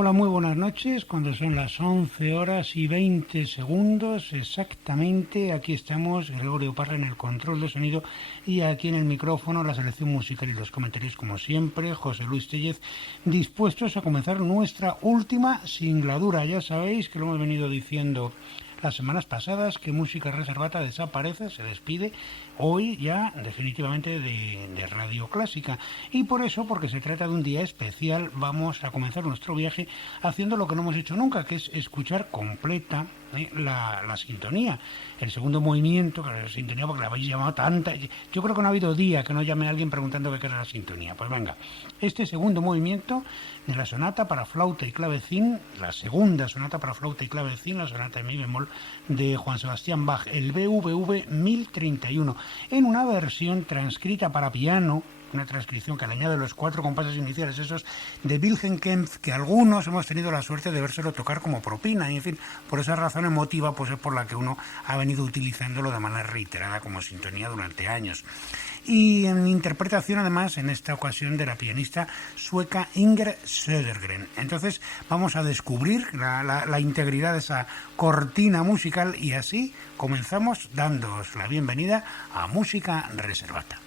Hola, muy buenas noches. Cuando son las 11 horas y 20 segundos exactamente, aquí estamos, Gregorio Parra en el control de sonido y aquí en el micrófono la selección musical y los comentarios como siempre, José Luis Tellez, dispuestos a comenzar nuestra última singladura. Ya sabéis que lo hemos venido diciendo las semanas pasadas que Música Reservata desaparece, se despide hoy ya definitivamente de Radio Clásica. Y por eso, porque se trata de un día especial, vamos a comenzar nuestro viaje haciendo lo que no hemos hecho nunca, que es escuchar completa la sintonía. El segundo movimiento, que es la sintonía, porque la habéis llamado tanta. Yo creo que no ha habido día que no llame a alguien preguntando qué era la sintonía. Pues venga, este segundo movimiento de la sonata para flauta y clavecín, la segunda sonata para flauta y clavecín, la sonata de mi bemol de Juan Sebastián Bach, el BWV 1031, en una versión transcrita para piano, una transcripción que le añade los 4 compases iniciales esos de Wilhelm Kempff, que algunos hemos tenido la suerte de vérselo tocar como propina, y en fin, por esa razón emotiva pues es por la que uno ha venido utilizándolo de manera reiterada como sintonía durante años. Y en interpretación además en esta ocasión de la pianista sueca Inger Södergren. Entonces vamos a descubrir la integridad de esa cortina musical y así comenzamos dándoos la bienvenida a Música Reservata.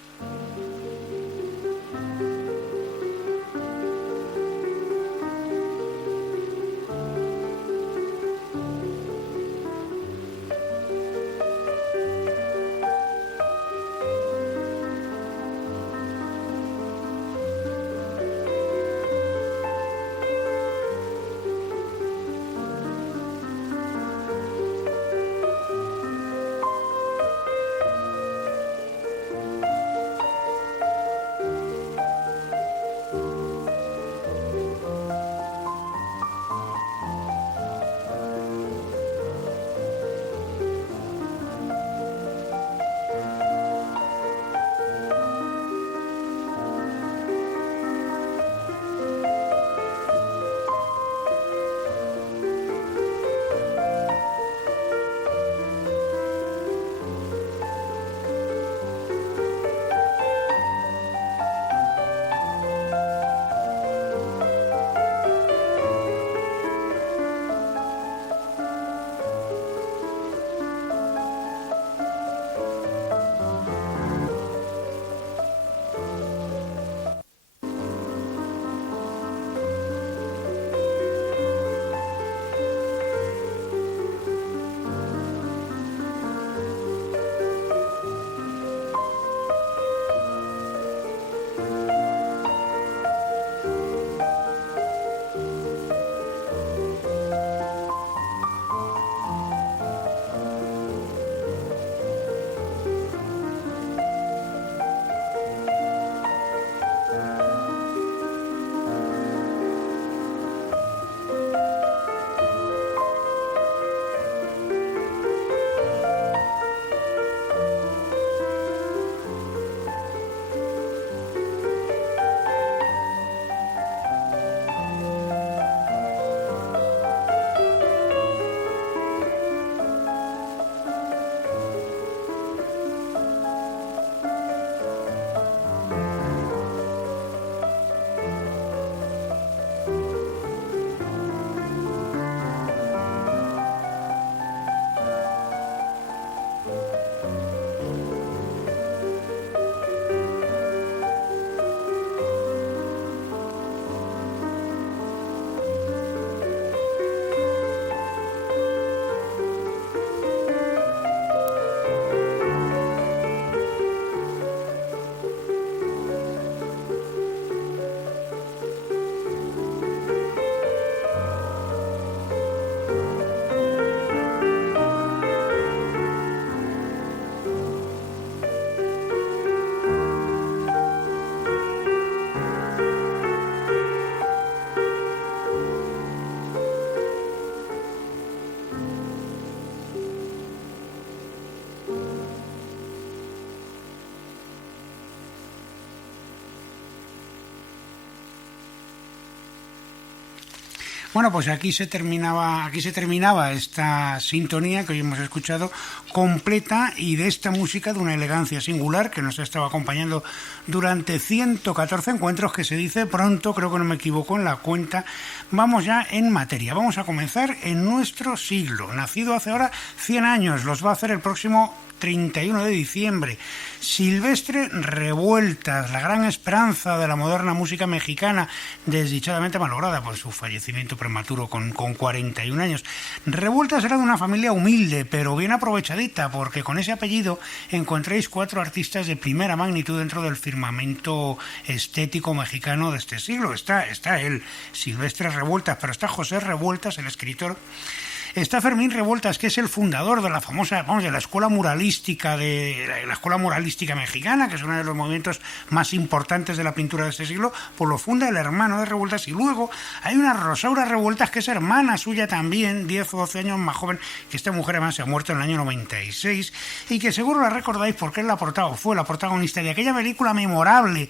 Bueno, pues aquí se terminaba esta sintonía que hoy hemos escuchado completa y de esta música de una elegancia singular que nos ha estado acompañando durante 114 encuentros, que se dice pronto, creo que no me equivoco en la cuenta. Vamos ya en materia, vamos a comenzar en nuestro siglo, nacido hace ahora 100 años, los va a hacer el próximo 31 de diciembre. Silvestre Revueltas, la gran esperanza de la moderna música mexicana, desdichadamente malograda por su fallecimiento prematuro con 41 años. Revueltas era de una familia humilde, pero bien aprovechadita, porque con ese apellido encontréis 4 artistas de primera magnitud dentro del firmamento estético mexicano de este siglo. Está él, Silvestre Revueltas, pero está José Revueltas, el escritor. Está Fermín Revueltas, que es el fundador de la famosa, de la escuela muralística mexicana, que es uno de los movimientos más importantes de la pintura de este siglo, pues lo funda el hermano de Revueltas. Y luego hay una Rosaura Revueltas, que es hermana suya también, 10 o 12 años más joven, que esta mujer además se ha muerto en el año 96, y que seguro la recordáis porque fue la protagonista de aquella película memorable,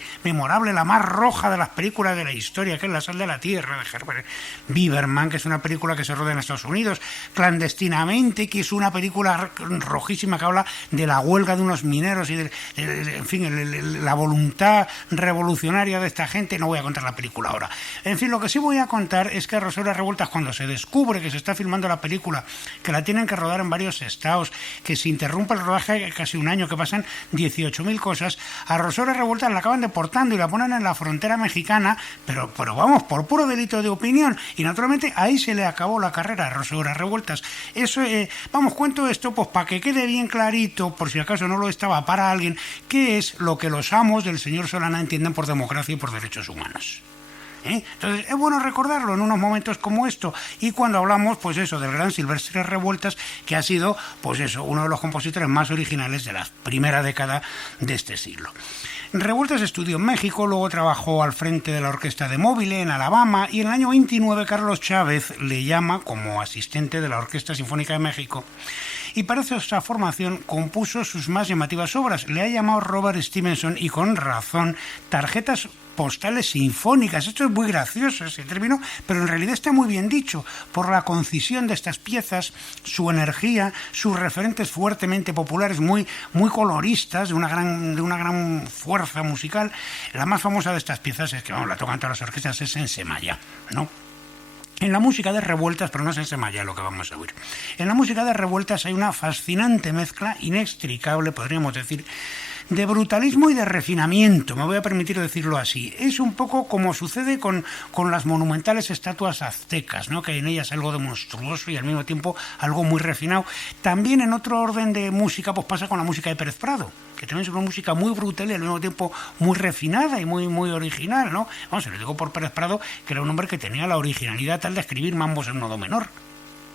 la más roja de las películas de la historia, que es La sal de la tierra, de Herbert Biberman, que es una película que se rodea en Estados Unidos, clandestinamente, que es una película rojísima que habla de la huelga de unos mineros y en fin, la voluntad revolucionaria de esta gente. No voy a contar la película ahora. En fin, lo que sí voy a contar es que a Rosaura Revueltas, cuando se descubre que se está filmando la película, que la tienen que rodar en varios estados, que se interrumpe el rodaje casi un año, que pasan 18.000 cosas, a Rosaura Revueltas la acaban deportando y la ponen en la frontera mexicana, pero vamos, por puro delito de opinión, y naturalmente ahí se le acabó la carrera a Rosaura Revueltas. Eso, cuento esto pues para que quede bien clarito, por si acaso no lo estaba para alguien, qué es lo que los amos del señor Solana entienden por democracia y por derechos humanos. Entonces es bueno recordarlo en unos momentos como esto, y cuando hablamos pues eso del gran Silvestre Revueltas, que ha sido pues eso uno de los compositores más originales de la primera década de este siglo. Revueltas estudió en México, luego trabajó al frente de la orquesta de Mobile en Alabama, y en el año 29 Carlos Chávez le llama como asistente de la Orquesta Sinfónica de México, y para esa formación compuso sus más llamativas obras. Le ha llamado Robert Stevenson, y con razón, tarjetas postales sinfónicas. Esto es muy gracioso ese término, pero en realidad está muy bien dicho, por la concisión de estas piezas, su energía, sus referentes fuertemente populares, muy coloristas, de una gran fuerza musical. La más famosa de estas piezas es que la tocan todas las orquestas, es Ensemalla, ¿no? En la música de Revueltas, pero no es Ensemalla lo que vamos a oír. En la música de Revueltas hay una fascinante mezcla, inextricable, podríamos decir, de brutalismo y de refinamiento, me voy a permitir decirlo así. Es un poco como sucede con las monumentales estatuas aztecas, ¿no? Que hay en ellas algo de monstruoso y al mismo tiempo algo muy refinado. También en otro orden de música pues pasa con la música de Pérez Prado, que también es una música muy brutal y al mismo tiempo muy refinada y muy original, ¿no? Vamos, se lo digo por Pérez Prado, que era un hombre que tenía la originalidad tal de escribir mambos en do menor.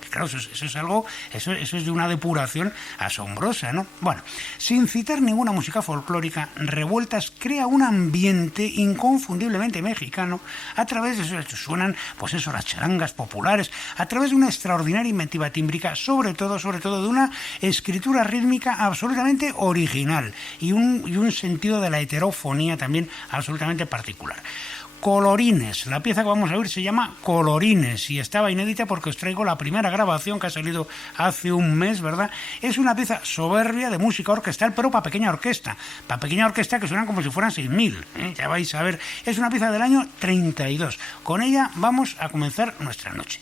Claro, eso es algo, eso es de una depuración asombrosa, ¿no? Bueno, sin citar ninguna música folclórica, Revueltas crea un ambiente inconfundiblemente mexicano a través de eso, suenan, pues eso, las charangas populares, a través de una extraordinaria inventiva tímbrica, sobre todo de una escritura rítmica absolutamente original y un sentido de la heterofonía también absolutamente particular. Colorines, la pieza que vamos a oír se llama Colorines y estaba inédita porque os traigo la primera grabación que ha salido hace un mes, ¿verdad? Es una pieza soberbia de música orquestal, pero para pequeña orquesta que suenan como si fueran 6.000, ya vais a ver. Es una pieza del año 32. Con ella vamos a comenzar nuestra noche.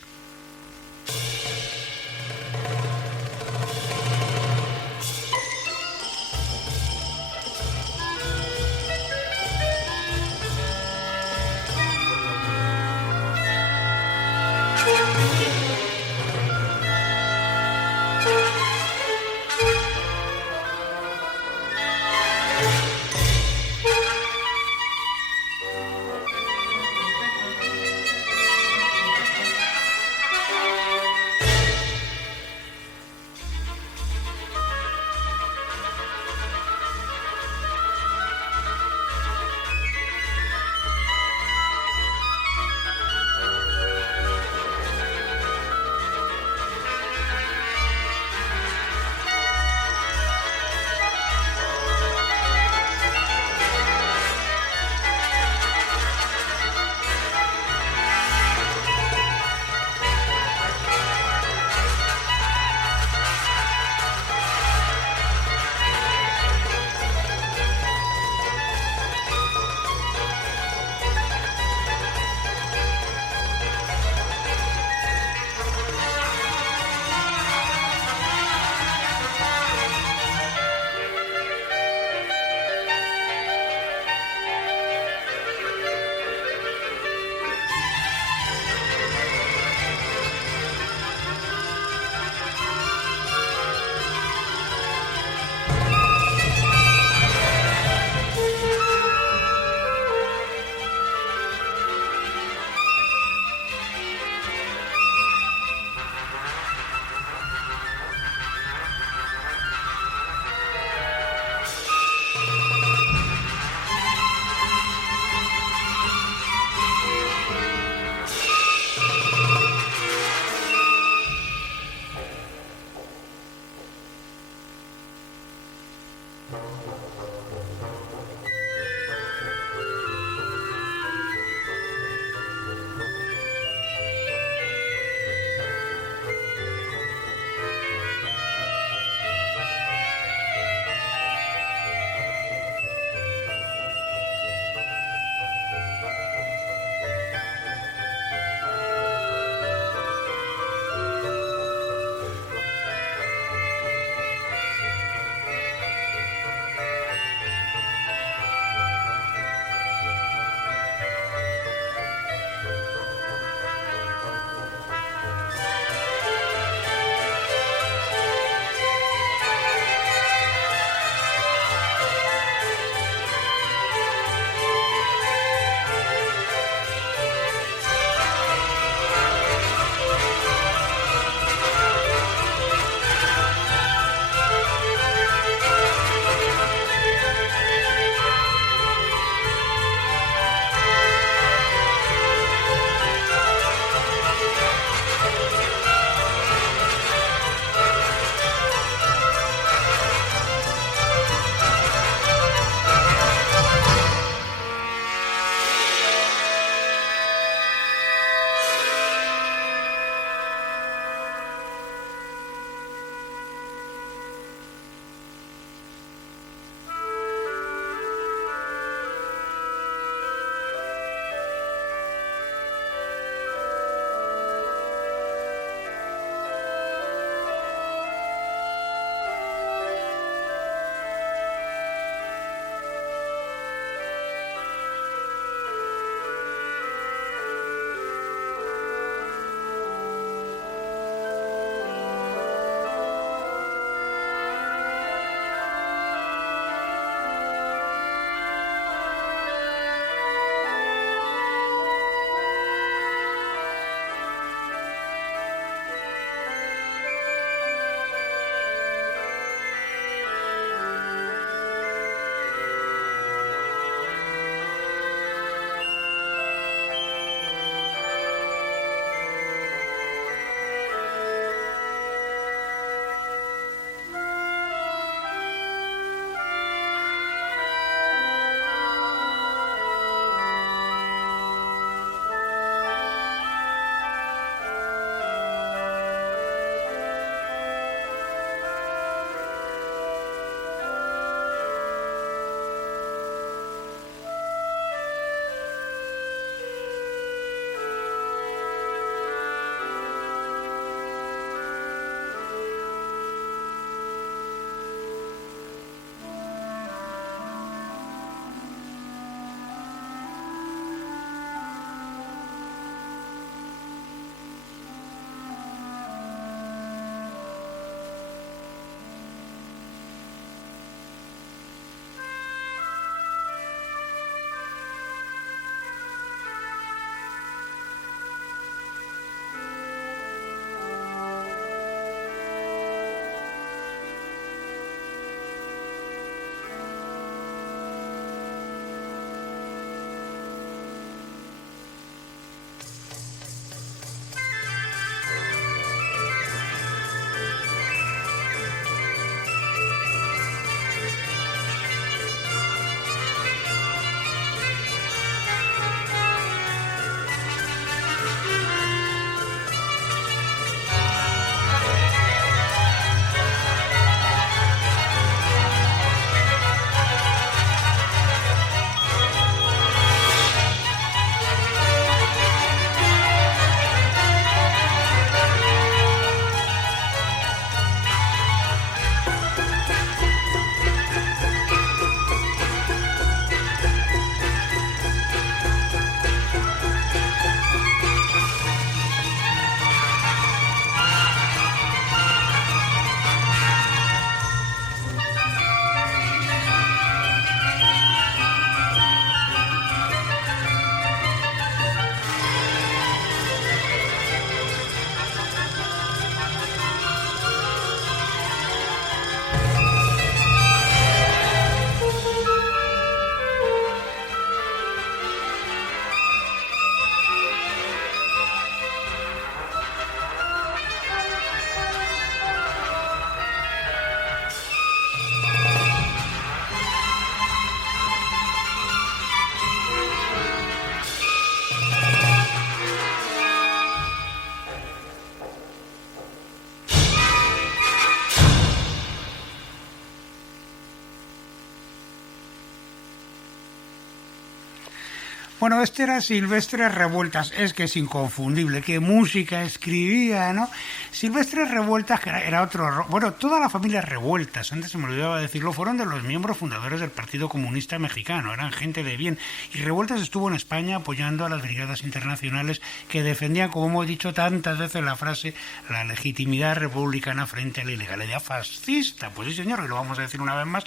Bueno, este era Silvestre Revueltas, es que es inconfundible, qué música escribía, ¿no? Silvestre Revueltas, que era otro... Bueno, toda la familia Revueltas, antes se me olvidaba decirlo, fueron de los miembros fundadores del Partido Comunista Mexicano, eran gente de bien. Y Revueltas estuvo en España apoyando a las brigadas internacionales que defendían, como hemos dicho tantas veces la frase, la legitimidad republicana frente a la ilegalidad fascista. Pues sí, señor, y lo vamos a decir una vez más,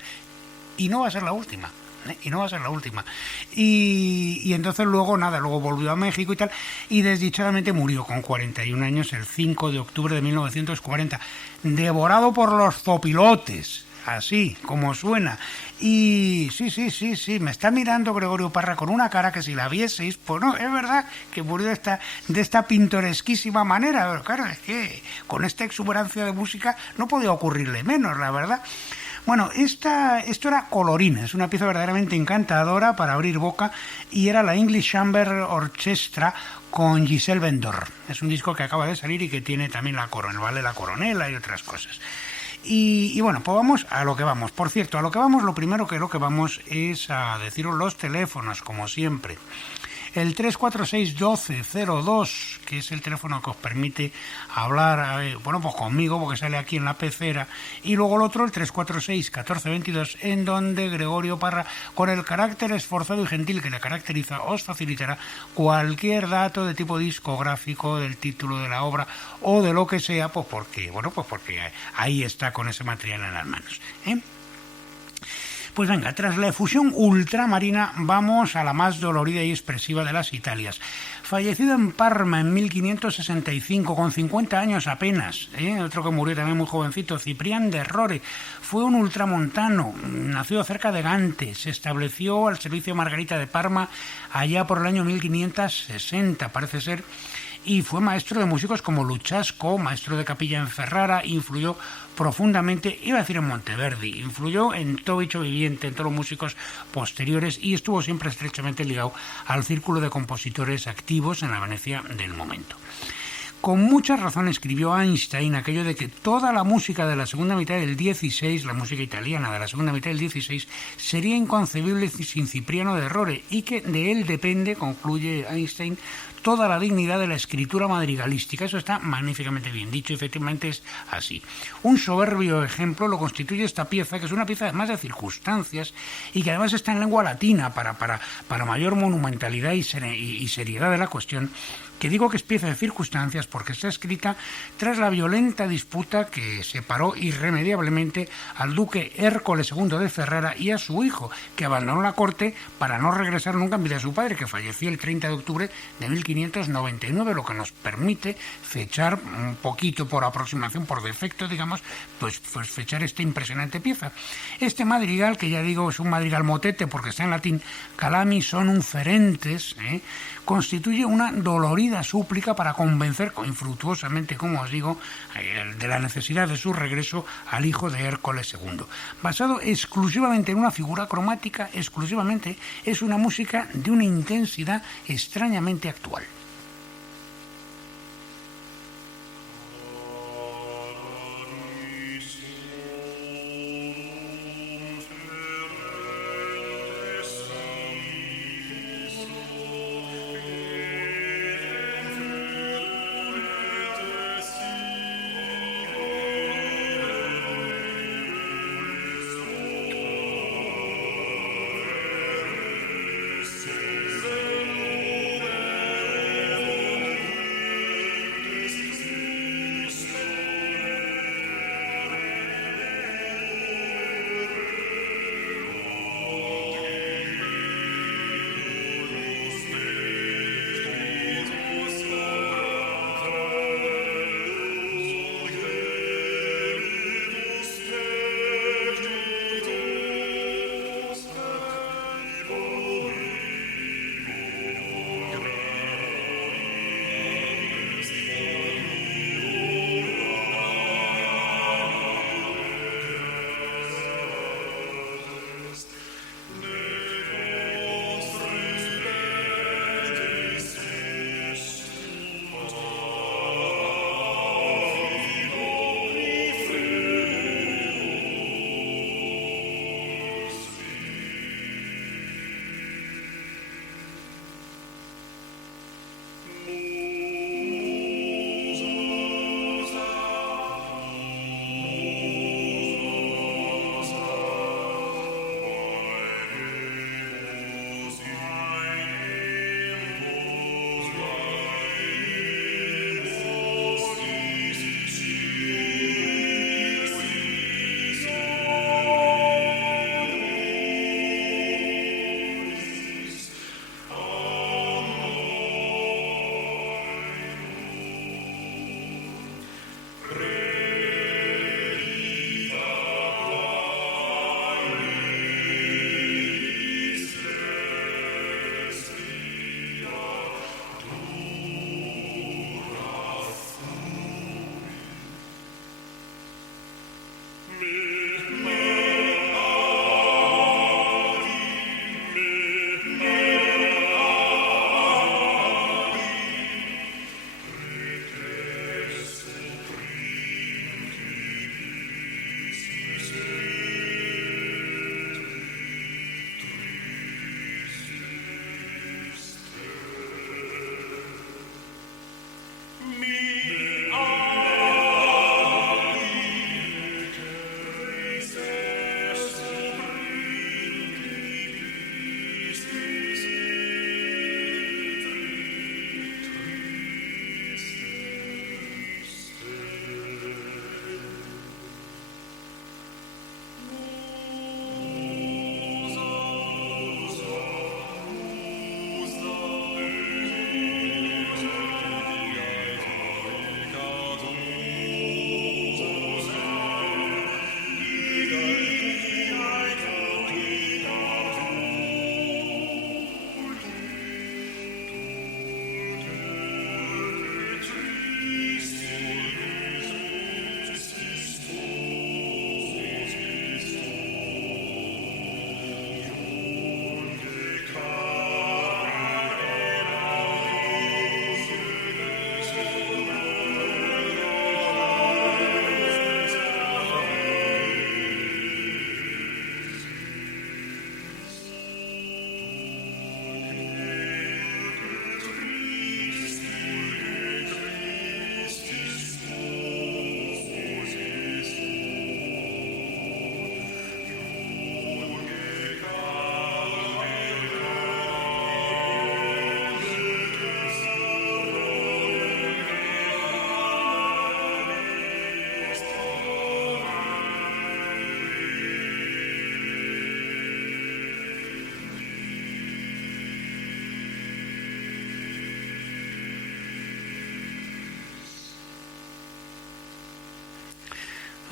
y no va a ser la última. Y no va a ser la última. Y entonces luego volvió a México y tal, y desdichadamente murió con 41 años el 5 de octubre de 1940, devorado por los zopilotes, así como suena. Y sí, me está mirando Gregorio Parra con una cara que si la vieseis, pues no, es verdad que murió de esta pintoresquísima manera, pero claro, es que con esta exuberancia de música no podía ocurrirle menos, la verdad. Bueno, esto era Colorina, es una pieza verdaderamente encantadora para abrir boca, y era la English Chamber Orchestra con Giselle Bendor. Es un disco que acaba de salir y que tiene también el Vale la Coronela y otras cosas. Y bueno, pues vamos a lo que vamos. Por cierto, lo primero que vamos es a deciros los teléfonos, como siempre. El 346-1202, que es el teléfono que os permite hablar, pues conmigo, porque sale aquí en la pecera, y luego el otro, el 346-1422, en donde Gregorio Parra, con el carácter esforzado y gentil que le caracteriza, os facilitará cualquier dato de tipo discográfico, del título de la obra o de lo que sea, pues porque ahí está con ese material en las manos, ¿eh? Pues venga, tras la efusión ultramarina vamos a la más dolorida y expresiva de las Italias. Fallecido en Parma en 1565, con 50 años apenas, otro que murió también muy jovencito, Ciprián de Rore, fue un ultramontano, nació cerca de Gante, se estableció al servicio de Margarita de Parma allá por el año 1560, parece ser, y fue maestro de músicos como Luchasco, maestro de capilla en Ferrara, influyó profundamente, iba a decir en Monteverdi, influyó en todo bicho viviente, en todos los músicos posteriores, y estuvo siempre estrechamente ligado al círculo de compositores activos en la Venecia del momento. Con mucha razón escribió Einstein aquello de que toda la música de la segunda mitad del XVI, la música italiana de la segunda mitad del XVI, sería inconcebible sin Cipriano de Rore, y que de él depende, concluye Einstein, toda la dignidad de la escritura madrigalística. Eso está magníficamente bien dicho, efectivamente es así. Un soberbio ejemplo lo constituye esta pieza, que es una pieza además de circunstancias y que además está en lengua latina para mayor monumentalidad y seriedad de la cuestión, que digo que es pieza de circunstancias porque está escrita tras la violenta disputa que separó irremediablemente al duque Hércoles II de Ferrara y a su hijo, que abandonó la corte para no regresar nunca en vida de su padre, que falleció el 30 de octubre de 1599, lo que nos permite fechar un poquito por aproximación, por defecto, digamos, pues fechar esta impresionante pieza. Este madrigal, que ya digo es un madrigal motete porque está en latín, calami sonum ferentes, constituye una dolorida súplica para convencer infructuosamente, como os digo, de la necesidad de su regreso al hijo de Hércoles II. Basado exclusivamente en una figura cromática, exclusivamente, es una música de una intensidad extrañamente actual.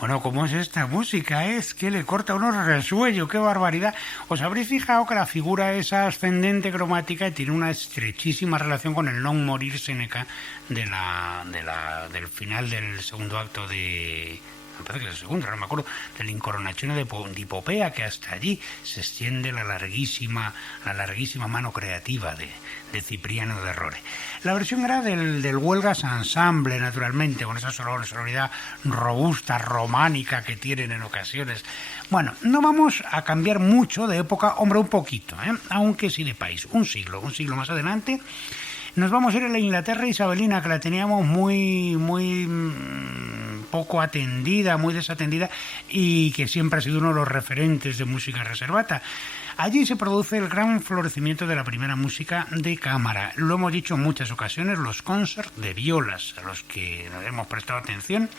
Bueno, ¿cómo es esta música? Es que le corta a uno el resuello, qué barbaridad. Os habréis fijado que la figura es ascendente cromática y tiene una estrechísima relación con el non morir Seneca del final del segundo acto de... Me parece que es el segundo, no me acuerdo, del Incoronazione de Hipopea, que hasta allí se extiende la larguísima mano creativa de Cipriano de Rore. La versión era del Huelgas Ensemble, naturalmente, con esa sonoridad robusta, románica que tienen en ocasiones. Bueno, no vamos a cambiar mucho de época, hombre, un poquito, aunque sí de país, un siglo más adelante. Nos vamos a ir a la Inglaterra isabelina, que la teníamos muy poco atendida, muy desatendida, y que siempre ha sido uno de los referentes de música reservata. Allí se produce el gran florecimiento de la primera música de cámara. Lo hemos dicho en muchas ocasiones, los concerts de violas, a los que nos hemos prestado atención.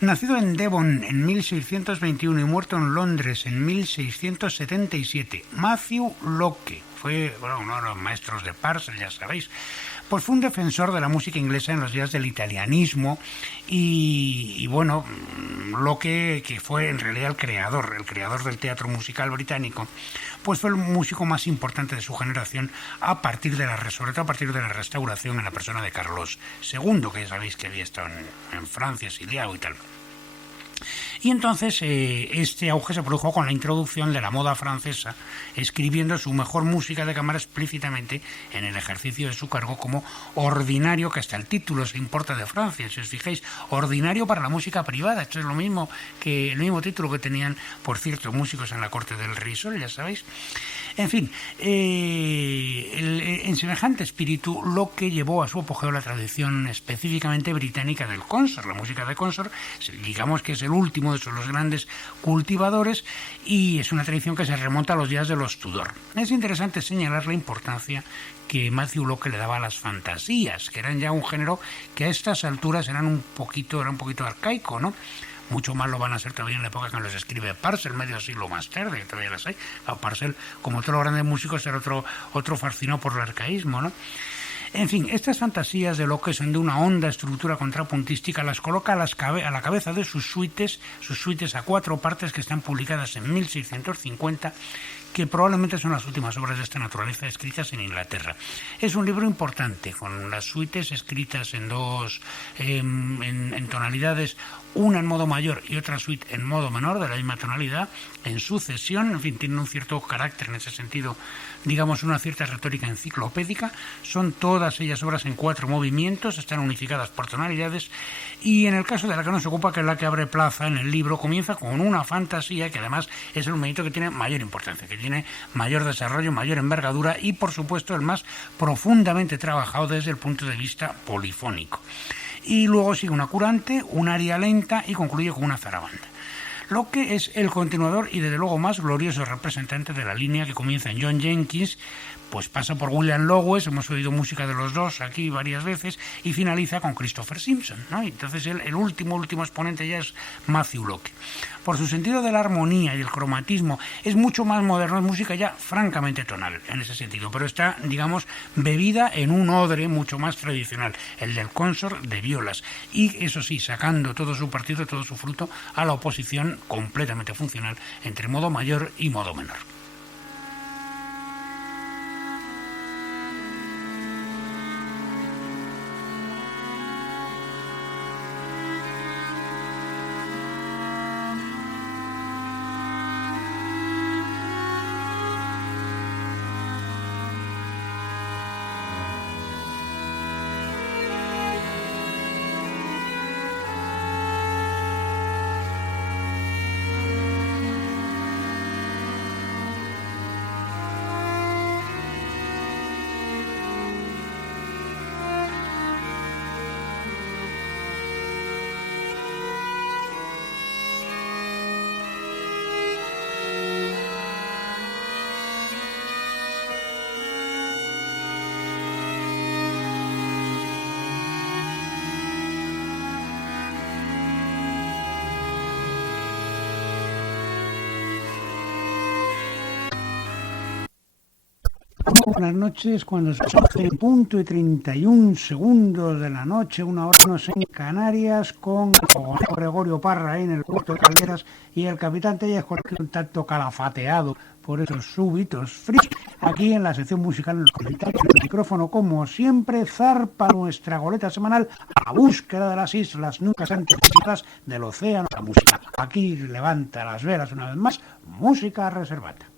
Nacido en Devon en 1621 y muerto en Londres en 1677, Matthew Locke fue uno de los maestros de Purcell, ya sabéis. Pues fue un defensor de la música inglesa en los días del italianismo y bueno, Locke, que fue en realidad el creador del teatro musical británico, pues fue el músico más importante de su generación sobre todo a partir de la restauración en la persona de Carlos II, que ya sabéis que había estado en Francia, exiliado y tal. Y entonces este auge se produjo con la introducción de la moda francesa, escribiendo su mejor música de cámara explícitamente en el ejercicio de su cargo como ordinario, que hasta el título se importa de Francia, si os fijáis, ordinario para la música privada. Esto es lo mismo que el mismo título que tenían, por cierto, músicos en la corte del Rey Sol, ya sabéis. En fin, en semejante espíritu, Locke llevó a su apogeo la tradición específicamente británica del consort. La música de consort, digamos que es el último de los grandes cultivadores, y es una tradición que se remonta a los días de los Tudor. Es interesante señalar la importancia que Matthew Locke le daba a las fantasías, que eran ya un género que a estas alturas era un poquito arcaico, ¿no? Mucho más lo van a hacer todavía en la época que los escribe Purcell, medio siglo más tarde, todavía las hay. Purcell, como todos los grandes músicos, era otro fascinado por el arcaísmo, ¿no? En fin, estas fantasías de Locke son de una honda estructura contrapuntística, las coloca a la cabeza de sus suites a 4 partes que están publicadas en 1650, que probablemente son las últimas obras de esta naturaleza escritas en Inglaterra. Es un libro importante, con las suites escritas en dos en tonalidades, una en modo mayor y otra suite en modo menor, de la misma tonalidad, en sucesión. En fin, tienen un cierto carácter en ese sentido, digamos una cierta retórica enciclopédica. Son todas ellas obras en 4 movimientos, están unificadas por tonalidades, y en el caso de la que nos ocupa, que es la que abre plaza en el libro, comienza con una fantasía que además es el movimiento que tiene mayor importancia, que tiene mayor desarrollo, mayor envergadura y por supuesto el más profundamente trabajado desde el punto de vista polifónico. Y luego sigue una curante, un aria lenta y concluye con una zarabanda. Locke es el continuador y desde luego más glorioso representante de la línea que comienza en John Jenkins, pues pasa por William Lowes, hemos oído música de los dos aquí varias veces, y finaliza con Christopher Simpson, ¿no? Entonces el último exponente ya es Matthew Locke. Por su sentido de la armonía y el cromatismo, es mucho más moderno, es música ya francamente tonal en ese sentido, pero está, digamos, bebida en un odre mucho más tradicional, el del consort de violas, y eso sí, sacando todo su partido, todo su fruto a la oposición completamente funcional entre modo mayor y modo menor. buenas noches, cuando son 11 en punto y 31 segundos de la noche, una hora menos en Canarias, con Gregorio Parra ahí en el puerto de Calderas y el capitán Telles con un tanto calafateado por esos súbitos fríos. Aquí en la sección musical en los comentarios, el micrófono, como siempre, zarpa nuestra goleta semanal a búsqueda de las islas nunca antes visitadas del océano de la música. Aquí levanta las velas una vez más, música reservada.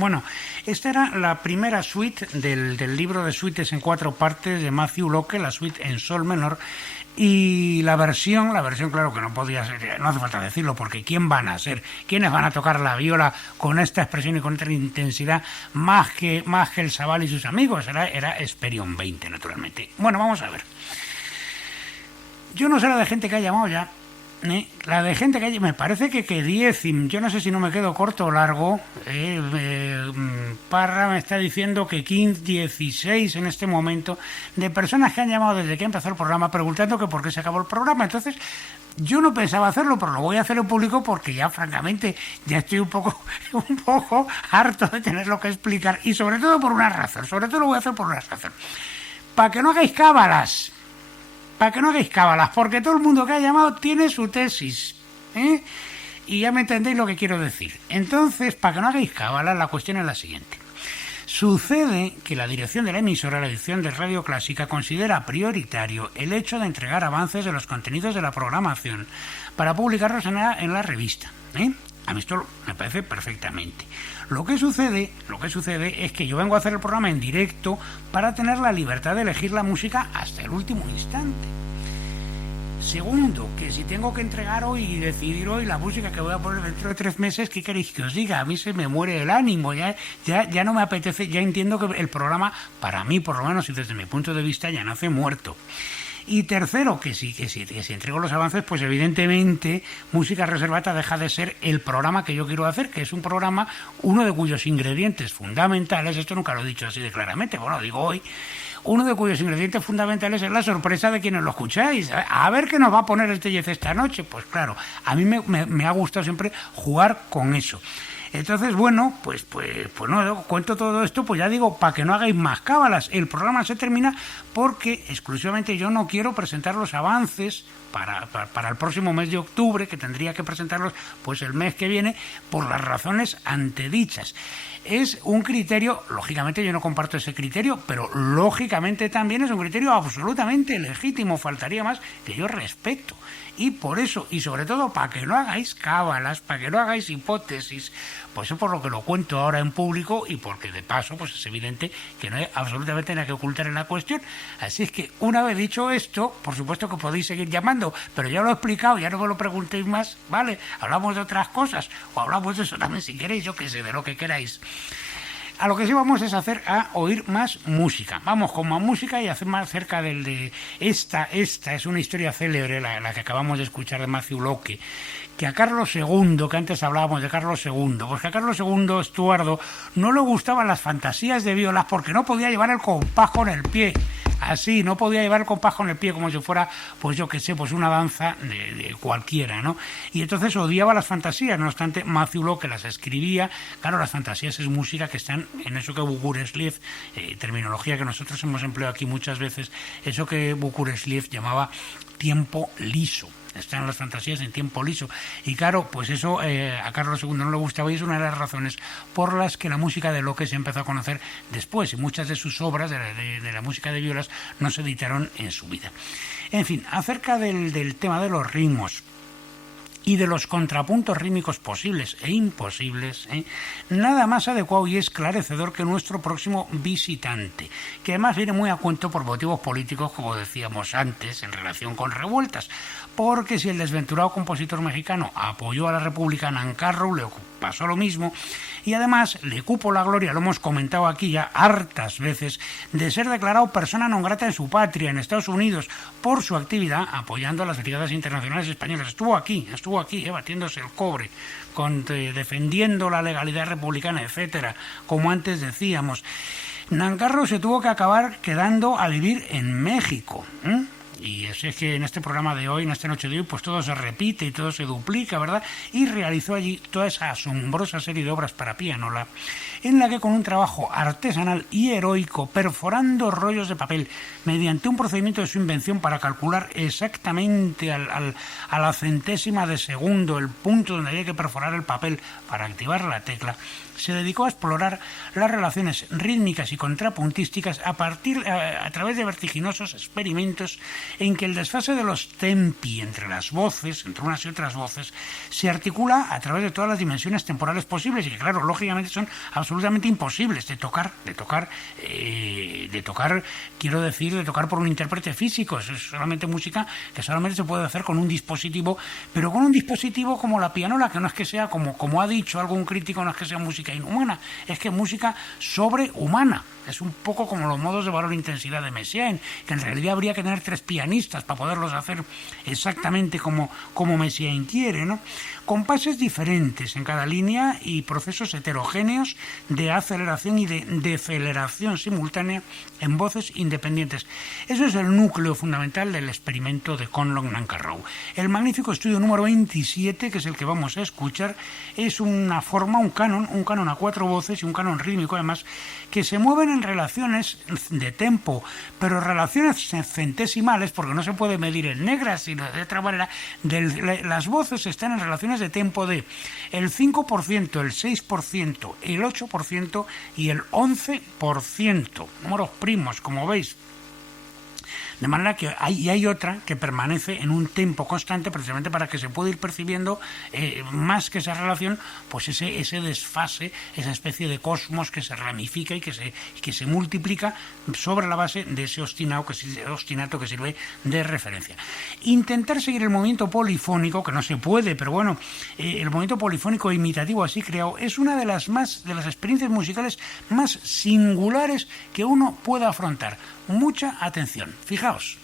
Bueno, esta era la primera suite del libro de suites en 4 partes de Matthew Locke, la suite en sol menor. Y la versión, claro que no podía ser, no hace falta decirlo, porque ¿quién van a ser? ¿Quiénes van a tocar la viola con esta expresión y con esta intensidad más que el Sabal y sus amigos? Era Hesperion 20, naturalmente. Bueno, vamos a ver. Yo no sé la de gente que ha llamado ya. La de gente que me parece que 10, yo no sé si no me quedo corto o largo. Parra me está diciendo que 15, 16 en este momento de personas que han llamado desde que empezó el programa preguntando que por qué se acabó el programa. Entonces yo no pensaba hacerlo, pero lo voy a hacer en público porque ya francamente ya estoy un poco harto de tenerlo que explicar, y sobre todo por una razón. Sobre todo lo voy a hacer por una razón: para que no hagáis cábalas. Porque todo el mundo que ha llamado tiene su tesis, y ya me entendéis lo que quiero decir. Entonces, para que no hagáis cábalas, la cuestión es la siguiente. Sucede que la dirección de la emisora, la edición de Radio Clásica, considera prioritario el hecho de entregar avances de los contenidos de la programación para publicarlos en la revista. A mí esto me parece perfectamente. Lo que sucede es que yo vengo a hacer el programa en directo para tener la libertad de elegir la música hasta el último instante. Segundo, que si tengo que entregar hoy y decidir hoy la música que voy a poner dentro de 3 meses, ¿qué queréis que os diga? A mí se me muere el ánimo, ya no me apetece, ya entiendo que el programa, para mí por lo menos y desde mi punto de vista, ya nace muerto. Y tercero, que si entrego los avances, pues evidentemente Música Reservata deja de ser el programa que yo quiero hacer, que es un programa, uno de cuyos ingredientes fundamentales, esto nunca lo he dicho así de claramente, bueno, digo hoy, uno de cuyos ingredientes fundamentales es la sorpresa de quienes lo escucháis. A ver qué nos va a poner el Tellez esta noche. Pues claro, a mí me ha gustado siempre jugar con eso. Entonces, bueno, pues no, cuento todo esto, pues ya digo, para que no hagáis más cábalas. El programa se termina porque exclusivamente yo no quiero presentar los avances para el próximo mes de octubre, que tendría que presentarlos pues el mes que viene, por las razones antedichas. Es un criterio, lógicamente yo no comparto ese criterio, pero lógicamente también es un criterio absolutamente legítimo, faltaría más, que yo respeto. Y por eso, y sobre todo para que no hagáis cábalas, para que no hagáis hipótesis, pues es por lo que lo cuento ahora en público, y porque de paso pues es evidente que no hay absolutamente nada que ocultar en la cuestión. Así es que una vez dicho esto, por supuesto que podéis seguir llamando, pero ya lo he explicado, ya no me lo preguntéis más, ¿vale? Hablamos de otras cosas, o hablamos de eso también si queréis, yo qué sé, de lo que queráis. A lo que sí vamos es a oír más música. Vamos con más música y hacer más cerca del de esta es una historia célebre, la que acabamos de escuchar de Matthew Locke, que a Carlos II, que antes hablábamos de Carlos II, pues que a Carlos II, Estuardo, no le gustaban las fantasías de violas porque no podía llevar el compás con el pie. Así, no podía llevar el compás con el pie como si fuera, pues yo qué sé, pues una danza de cualquiera, ¿no? Y entonces odiaba las fantasías. No obstante, Matthew Locke las escribía. Claro, las fantasías es música que están en eso que Bukuresliev, terminología que nosotros hemos empleado aquí muchas veces, eso que Bukuresliev llamaba tiempo liso. Están las fantasías en tiempo liso. Y claro, pues eso a Carlos II no le gustaba, y es una de las razones por las que la música de Locke se empezó a conocer después, y muchas de sus obras de la música de violas no se editaron en su vida. En fin, acerca del tema de los ritmos y de los contrapuntos rítmicos posibles e imposibles, nada más adecuado y esclarecedor que nuestro próximo visitante, que además viene muy a cuento por motivos políticos, como decíamos antes, en relación con revueltas, porque si el desventurado compositor mexicano apoyó a la República en Ancarro, le pasó lo mismo, y además le cupo la gloria, lo hemos comentado aquí ya hartas veces, de ser declarado persona non grata en su patria, en Estados Unidos, por su actividad apoyando a las brigadas internacionales españolas. Estuvo aquí, batiéndose el cobre, defendiendo la legalidad republicana, etcétera, como antes decíamos. Nancarro se tuvo que acabar quedando a vivir en México, Y es que en este programa de hoy, en esta noche de hoy, pues todo se repite y todo se duplica, ¿verdad? Y realizó allí toda esa asombrosa serie de obras para pianola, en la que con un trabajo artesanal y heroico, perforando rollos de papel, mediante un procedimiento de su invención para calcular exactamente a la centésima de segundo el punto donde había que perforar el papel para activar la tecla, se dedicó a explorar las relaciones rítmicas y contrapuntísticas a través de vertiginosos experimentos en que el desfase de los tempi entre las voces, entre unas y otras voces, se articula a través de todas las dimensiones temporales posibles y que, claro, lógicamente son absolutamente imposibles de tocar, quiero decir, de tocar por un intérprete físico. Eso es solamente música que solamente se puede hacer con un dispositivo, pero con un dispositivo como la pianola, que no es que sea, como ha dicho algún crítico, no es que sea música inhumana, es que es música sobrehumana. Es un poco como los modos de valor-intensidad de Messiaen, que en realidad habría que tener 3 pianistas para poderlos hacer exactamente como Messiaen quiere, ¿no? Compases diferentes en cada línea y procesos heterogéneos de aceleración y de deceleración simultánea en voces independientes. Eso es el núcleo fundamental del experimento de Conlon Nancarrow. El magnífico estudio número 27, que es el que vamos a escuchar, es una forma, un canon a 4 voces y un canon rítmico además, que se mueven en relaciones de tempo, pero relaciones centesimales, porque no se puede medir en negras, sino de otra manera. Las voces están en relaciones de tempo de el 5%, el 6%, el 8% y el 11%, números primos, como veis. De manera que hay otra que permanece en un tempo constante, precisamente para que se pueda ir percibiendo más que esa relación, pues ese desfase, esa especie de cosmos que se ramifica y que se multiplica sobre la base de ese ostinato que sirve de referencia. Intentar seguir el movimiento polifónico, que no se puede, pero bueno, el movimiento polifónico imitativo así creado es una de las experiencias musicales más singulares que uno pueda afrontar. Mucha atención. Fijaos.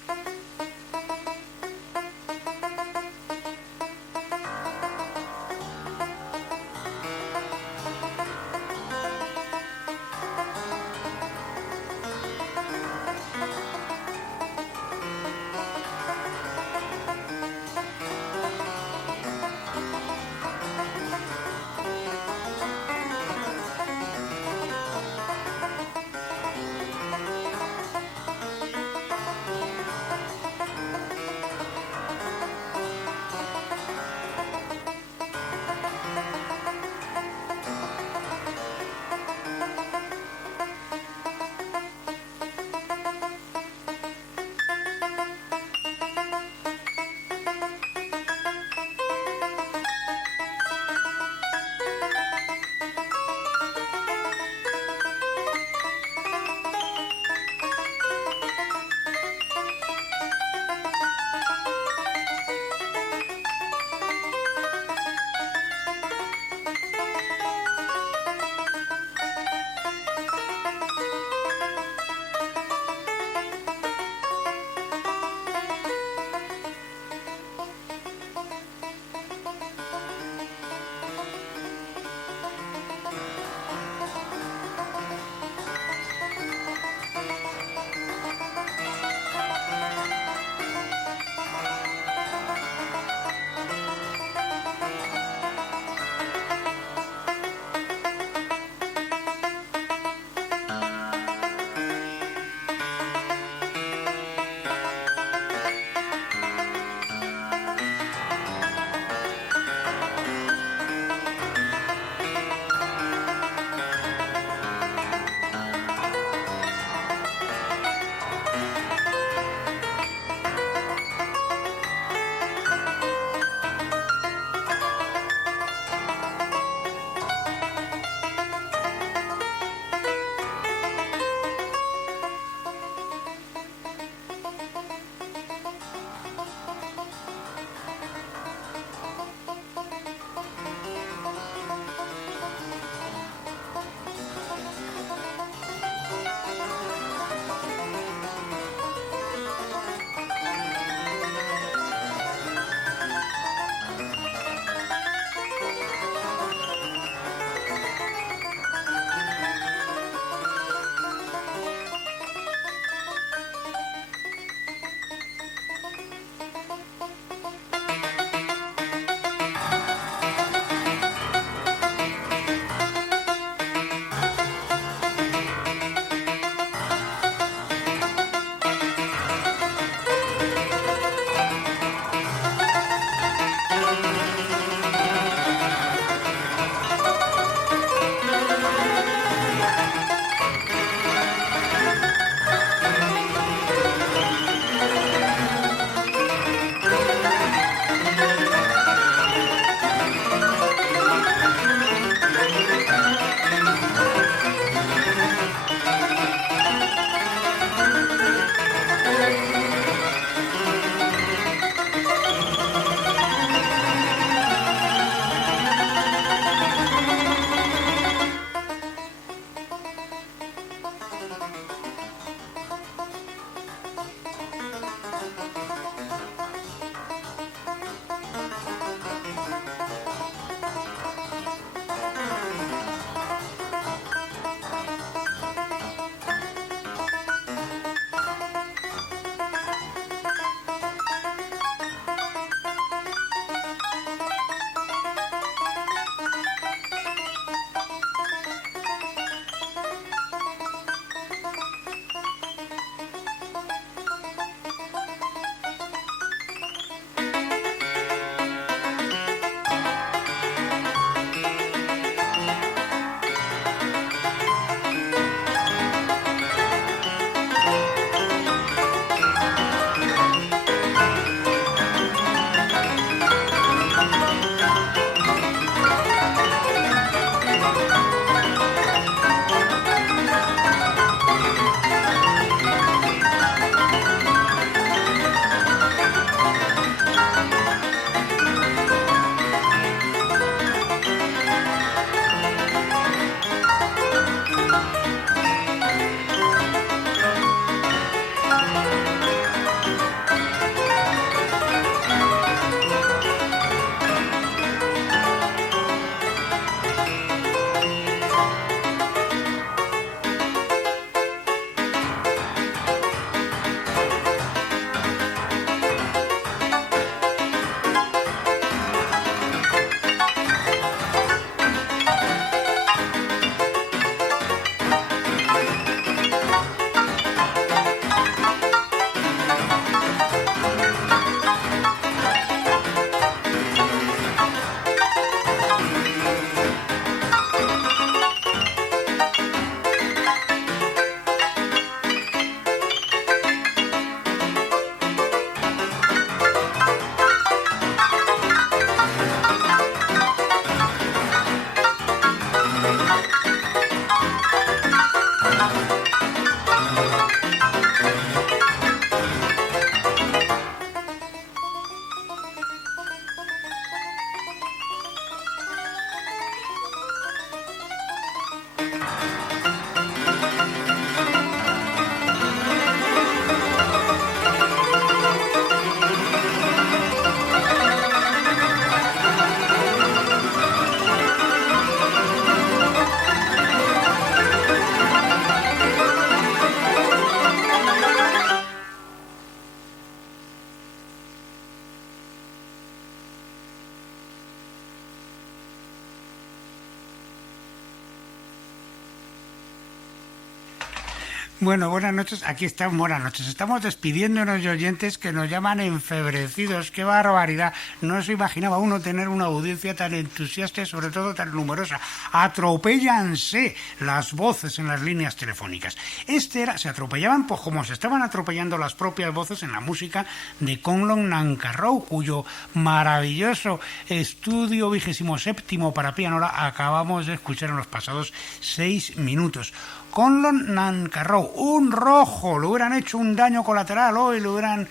Bueno, buenas noches. Aquí estamos, buenas noches. Estamos despidiéndonos de oyentes que nos llaman enfebrecidos. ¡Qué barbaridad! No se imaginaba uno tener una audiencia tan entusiasta y sobre todo tan numerosa. Atropéllanse las voces en las líneas telefónicas. Se atropellaban pues como se estaban atropellando las propias voces en la música de Conlon Nancarrow, cuyo maravilloso estudio 27º para piano acabamos de escuchar en los pasados 6 minutos. Conlon Nancarrow, un rojo, le hubieran hecho un daño colateral hoy, le hubieran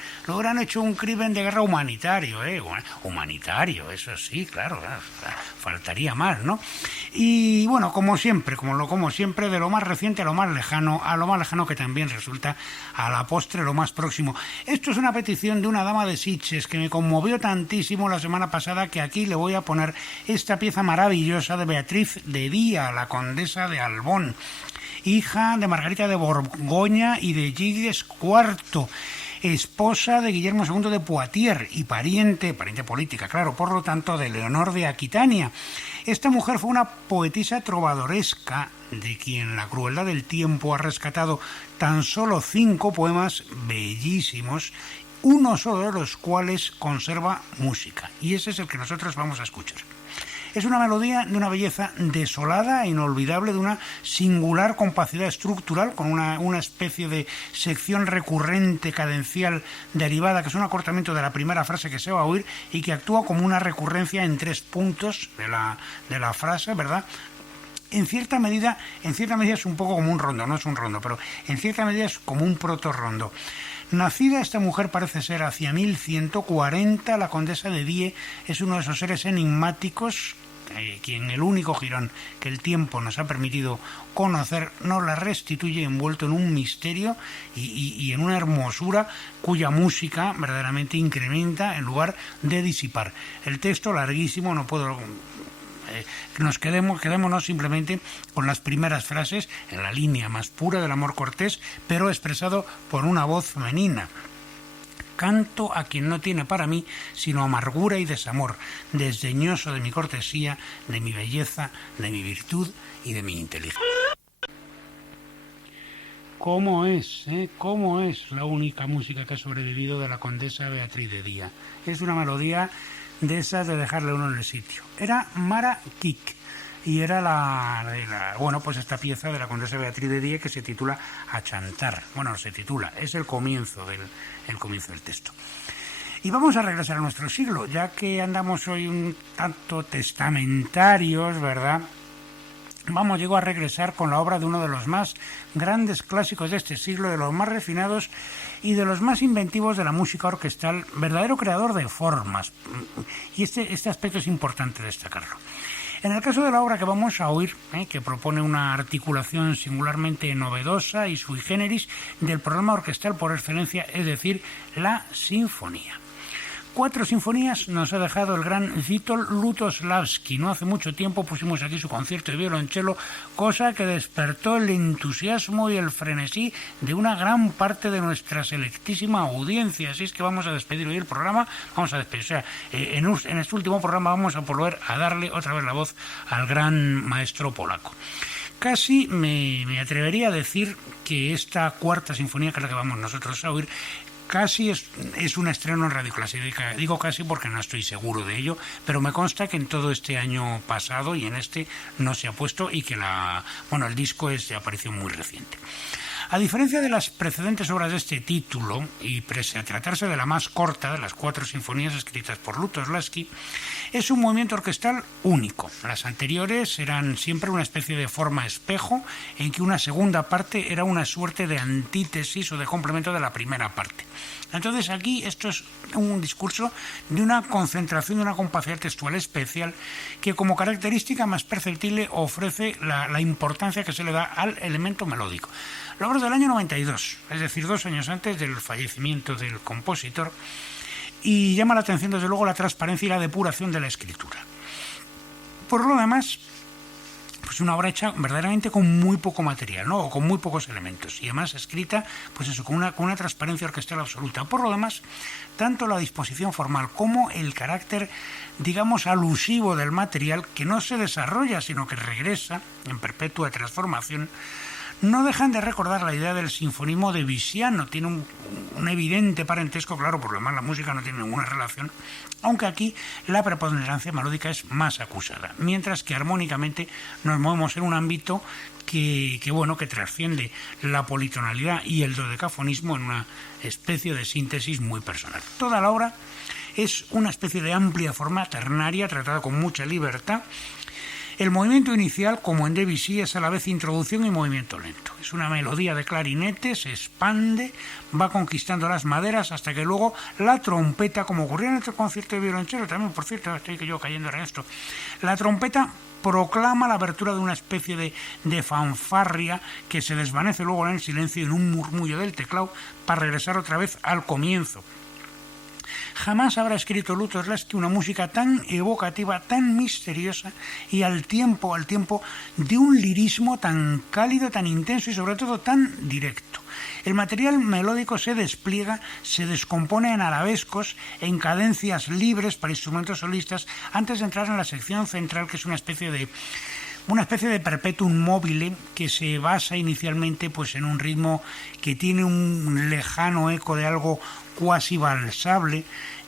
hecho un crimen de guerra humanitario, humanitario, eso sí, claro, faltaría más, ¿no? Y bueno, como siempre, de lo más reciente a lo más lejano que también resulta a la postre lo más próximo. Esto es una petición de una dama de Sitges que me conmovió tantísimo la semana pasada que aquí le voy a poner esta pieza maravillosa de Beatriz de Día, la condesa de Albón, hija de Margarita de Borgoña y de Gilles IV, esposa de Guillermo II de Poitiers y pariente política, claro, por lo tanto, de Leonor de Aquitania. Esta mujer fue una poetisa trovadoresca de quien la crueldad del tiempo ha rescatado tan solo 5 poemas bellísimos, uno solo de los cuales conserva música, y ese es el que nosotros vamos a escuchar. Es una melodía de una belleza desolada e inolvidable, de una singular compacidad estructural, con una especie de sección recurrente cadencial derivada, que es un acortamiento de la primera frase que se va a oír y que actúa como una recurrencia en 3 puntos de la frase, ¿verdad? En cierta medida es un poco como un rondo, no es un rondo, pero en cierta medida es como un protorrondo. Nacida esta mujer parece ser hacia 1140, la condesa de Die es uno de esos seres enigmáticos quien el único jirón que el tiempo nos ha permitido conocer nos la restituye envuelto en un misterio y en una hermosura cuya música verdaderamente incrementa en lugar de disipar. El texto larguísimo, no puedo... quedémonos simplemente con las primeras frases en la línea más pura del amor cortés, pero expresado por una voz femenina. Canto a quien no tiene para mí sino amargura y desamor, desdeñoso de mi cortesía, de mi belleza, de mi virtud y de mi inteligencia. ¿Cómo es la única música que ha sobrevivido de la condesa Beatriz de Día? Es una melodía de esas de dejarle uno en el sitio. Era Mara Kik y era esta pieza de la condesa Beatriz de Die que se titula A Chantar. Bueno, se titula, es el comienzo del texto. Y vamos a regresar a nuestro siglo, ya que andamos hoy un tanto testamentarios, ¿verdad? Llego a regresar con la obra de uno de los más grandes clásicos de este siglo, de los más refinados y de los más inventivos de la música orquestal, verdadero creador de formas. Y este aspecto es importante destacarlo. En el caso de la obra que vamos a oír, que propone una articulación singularmente novedosa y sui generis del programa orquestal por excelencia, es decir, la sinfonía. 4 sinfonías nos ha dejado el gran Witold Lutosławski. No hace mucho tiempo pusimos aquí su concierto de violonchelo, cosa que despertó el entusiasmo y el frenesí de una gran parte de nuestra selectísima audiencia. Así es que vamos a despedir hoy el programa, en este último programa vamos a volver a darle otra vez la voz al gran maestro polaco. Casi me atrevería a decir que esta 4ª sinfonía, que es la que vamos nosotros a oír, casi es un estreno en Radio Clásica. Digo casi porque no estoy seguro de ello, pero me consta que en todo este año pasado y en este no se ha puesto y que el disco es de aparición muy reciente. A diferencia de las precedentes obras de este título, y pese a tratarse de la más corta de las 4 sinfonías escritas por Lutosławski, es un movimiento orquestal único. Las anteriores eran siempre una especie de forma espejo, en que una segunda parte era una suerte de antítesis o de complemento de la primera parte. Entonces aquí esto es un discurso de una concentración, de una compacidad textual especial que como característica más perceptible ofrece la importancia que se le da al elemento melódico. La obra es del año 92, es decir, 2 años antes del fallecimiento del compositor, y llama la atención desde luego la transparencia y la depuración de la escritura. Por lo demás, pues una obra hecha verdaderamente con muy poco material, ¿no? O con muy pocos elementos, y además escrita con una transparencia orquestal absoluta. Por lo demás, tanto la disposición formal como el carácter, digamos, alusivo del material, que no se desarrolla sino que regresa en perpetua transformación, no dejan de recordar la idea del sinfonismo debussiano. Tiene un evidente parentesco, claro, por lo demás la música no tiene ninguna relación, aunque aquí la preponderancia melódica es más acusada, mientras que armónicamente nos movemos en un ámbito que trasciende la politonalidad y el dodecafonismo en una especie de síntesis muy personal. Toda la obra es una especie de amplia forma ternaria tratada con mucha libertad. El movimiento inicial, como en Debussy, es a la vez introducción y movimiento lento. Es una melodía de clarinete, se expande, va conquistando las maderas hasta que luego la trompeta, como ocurría en el concierto de violonchelo, también, por cierto, estoy yo cayendo en esto, la trompeta proclama la apertura de una especie de fanfarria que se desvanece luego en el silencio y en un murmullo del teclado para regresar otra vez al comienzo. Jamás habrá escrito Lutoslawski una música tan evocativa, tan misteriosa y al tiempo de un lirismo tan cálido, tan intenso y sobre todo tan directo. El material melódico se despliega, se descompone en arabescos, en cadencias libres para instrumentos solistas, antes de entrar en la sección central, que es una especie de perpetuum mobile que se basa inicialmente pues en un ritmo que tiene un lejano eco de algo cuasi balsable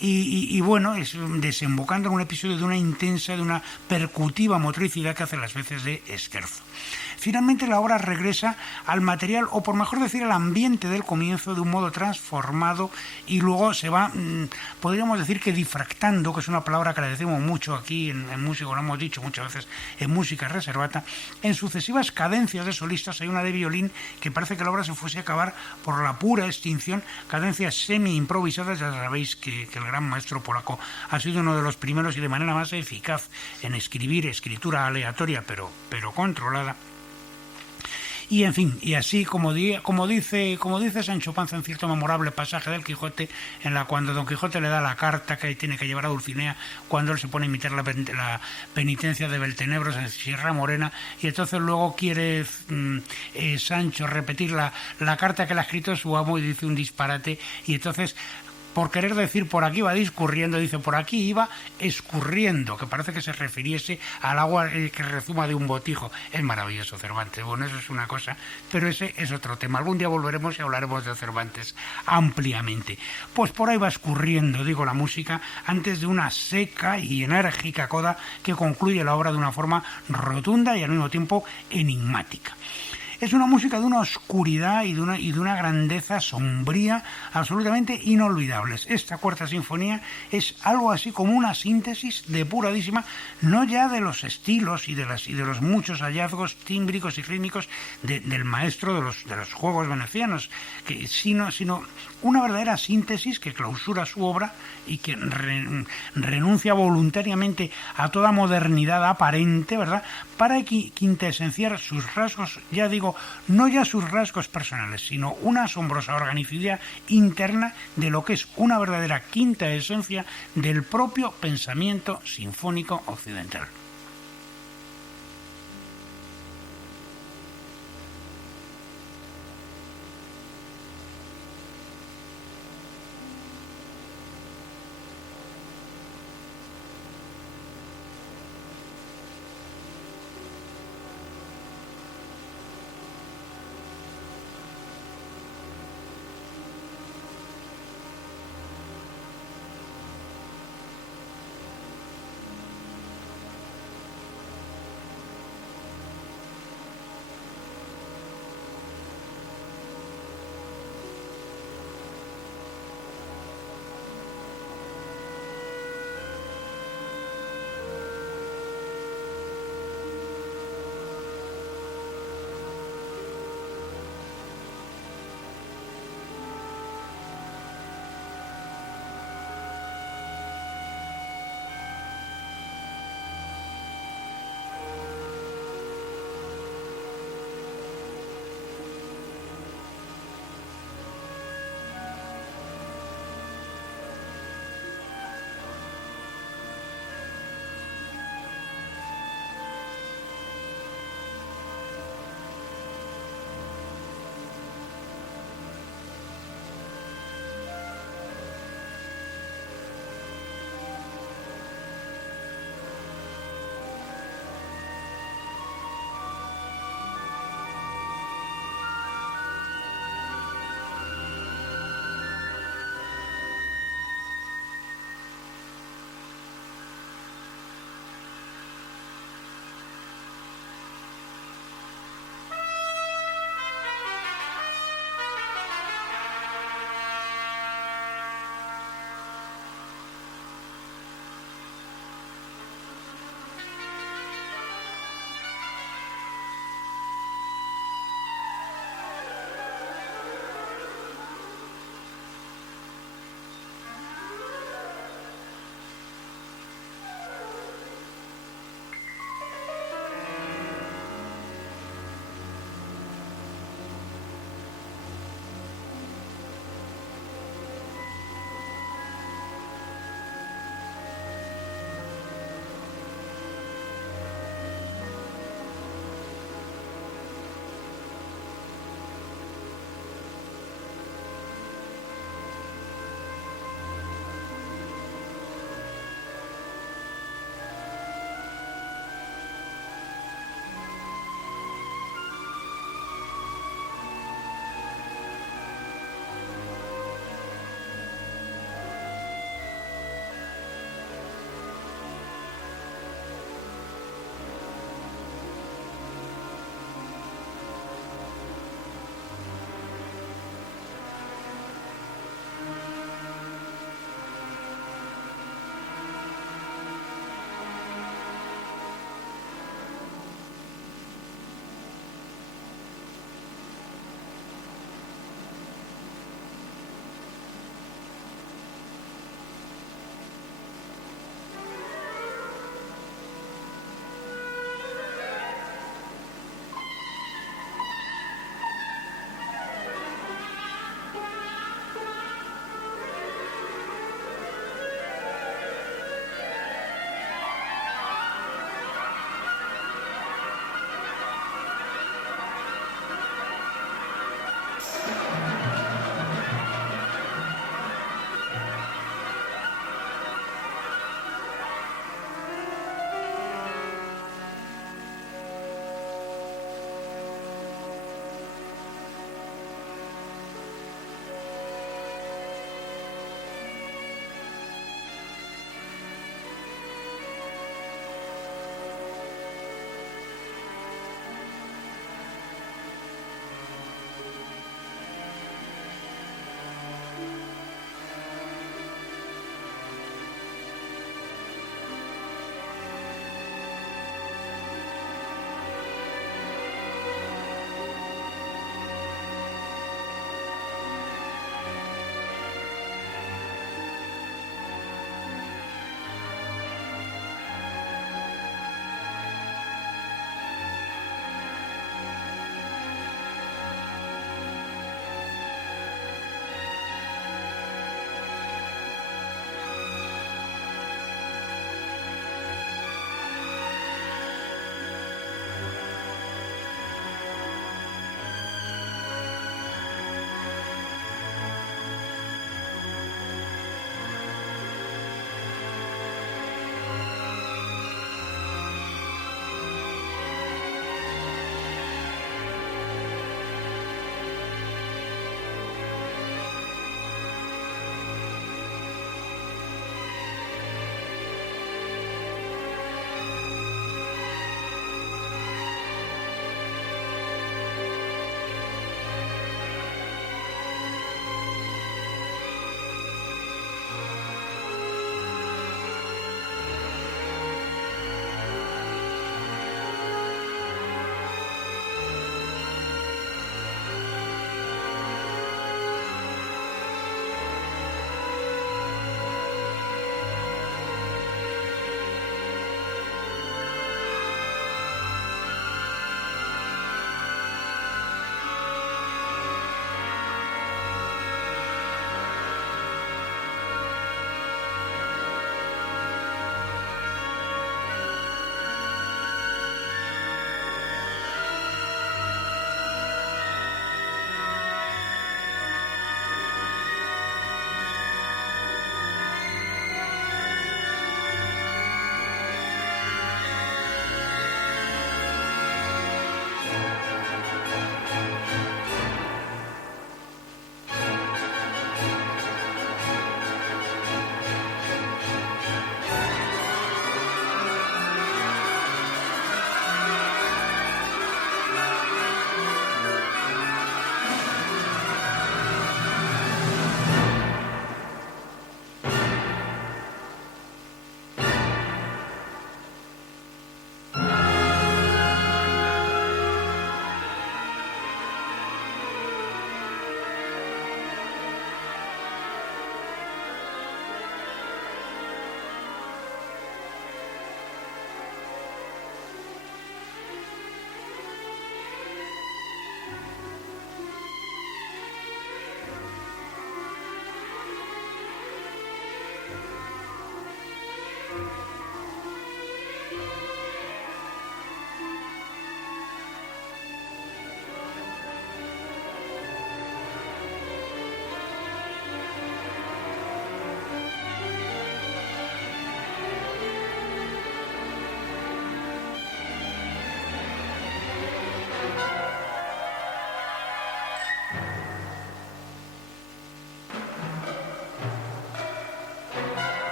y es desembocando en un episodio de una intensa, de una percutiva motricidad que hace las veces de Scherzo. Finalmente la obra regresa al material, o por mejor decir, al ambiente del comienzo de un modo transformado y luego se va, podríamos decir que difractando, que es una palabra que le decimos mucho aquí en música, lo hemos dicho muchas veces en música reservata, en sucesivas cadencias de solistas. Hay una de violín que parece que la obra se fuese a acabar por la pura extinción, cadencias semi-improvisadas. Ya sabéis que el gran maestro polaco ha sido uno de los primeros y de manera más eficaz en escribir escritura aleatoria pero controlada. Y en fin, y así como dice Sancho Panza en cierto memorable pasaje del Quijote, cuando Don Quijote le da la carta que tiene que llevar a Dulcinea, cuando él se pone a imitar la penitencia de Beltenebros en Sierra Morena, y entonces luego quiere Sancho repetir la carta que le ha escrito su amo y dice un disparate, y entonces, por querer decir por aquí va discurriendo, dice por aquí iba escurriendo, que parece que se refiriese al agua que rezuma de un botijo. Es maravilloso Cervantes. Bueno, eso es una cosa, pero ese es otro tema. Algún día volveremos y hablaremos de Cervantes ampliamente. Pues por ahí va escurriendo, digo, la música, antes de una seca y enérgica coda que concluye la obra de una forma rotunda y al mismo tiempo enigmática. Es una música de una oscuridad y de una grandeza sombría absolutamente inolvidables. Esta cuarta sinfonía es algo así como una síntesis depuradísima, no ya de los estilos y de los muchos hallazgos tímbricos y rítmicos del maestro de los juegos venecianos, sino una verdadera síntesis que clausura su obra y que renuncia voluntariamente a toda modernidad aparente, ¿verdad?, para quintesenciar sus rasgos, ya digo, no ya sus rasgos personales, sino una asombrosa organicidad interna de lo que es una verdadera quinta esencia del propio pensamiento sinfónico occidental.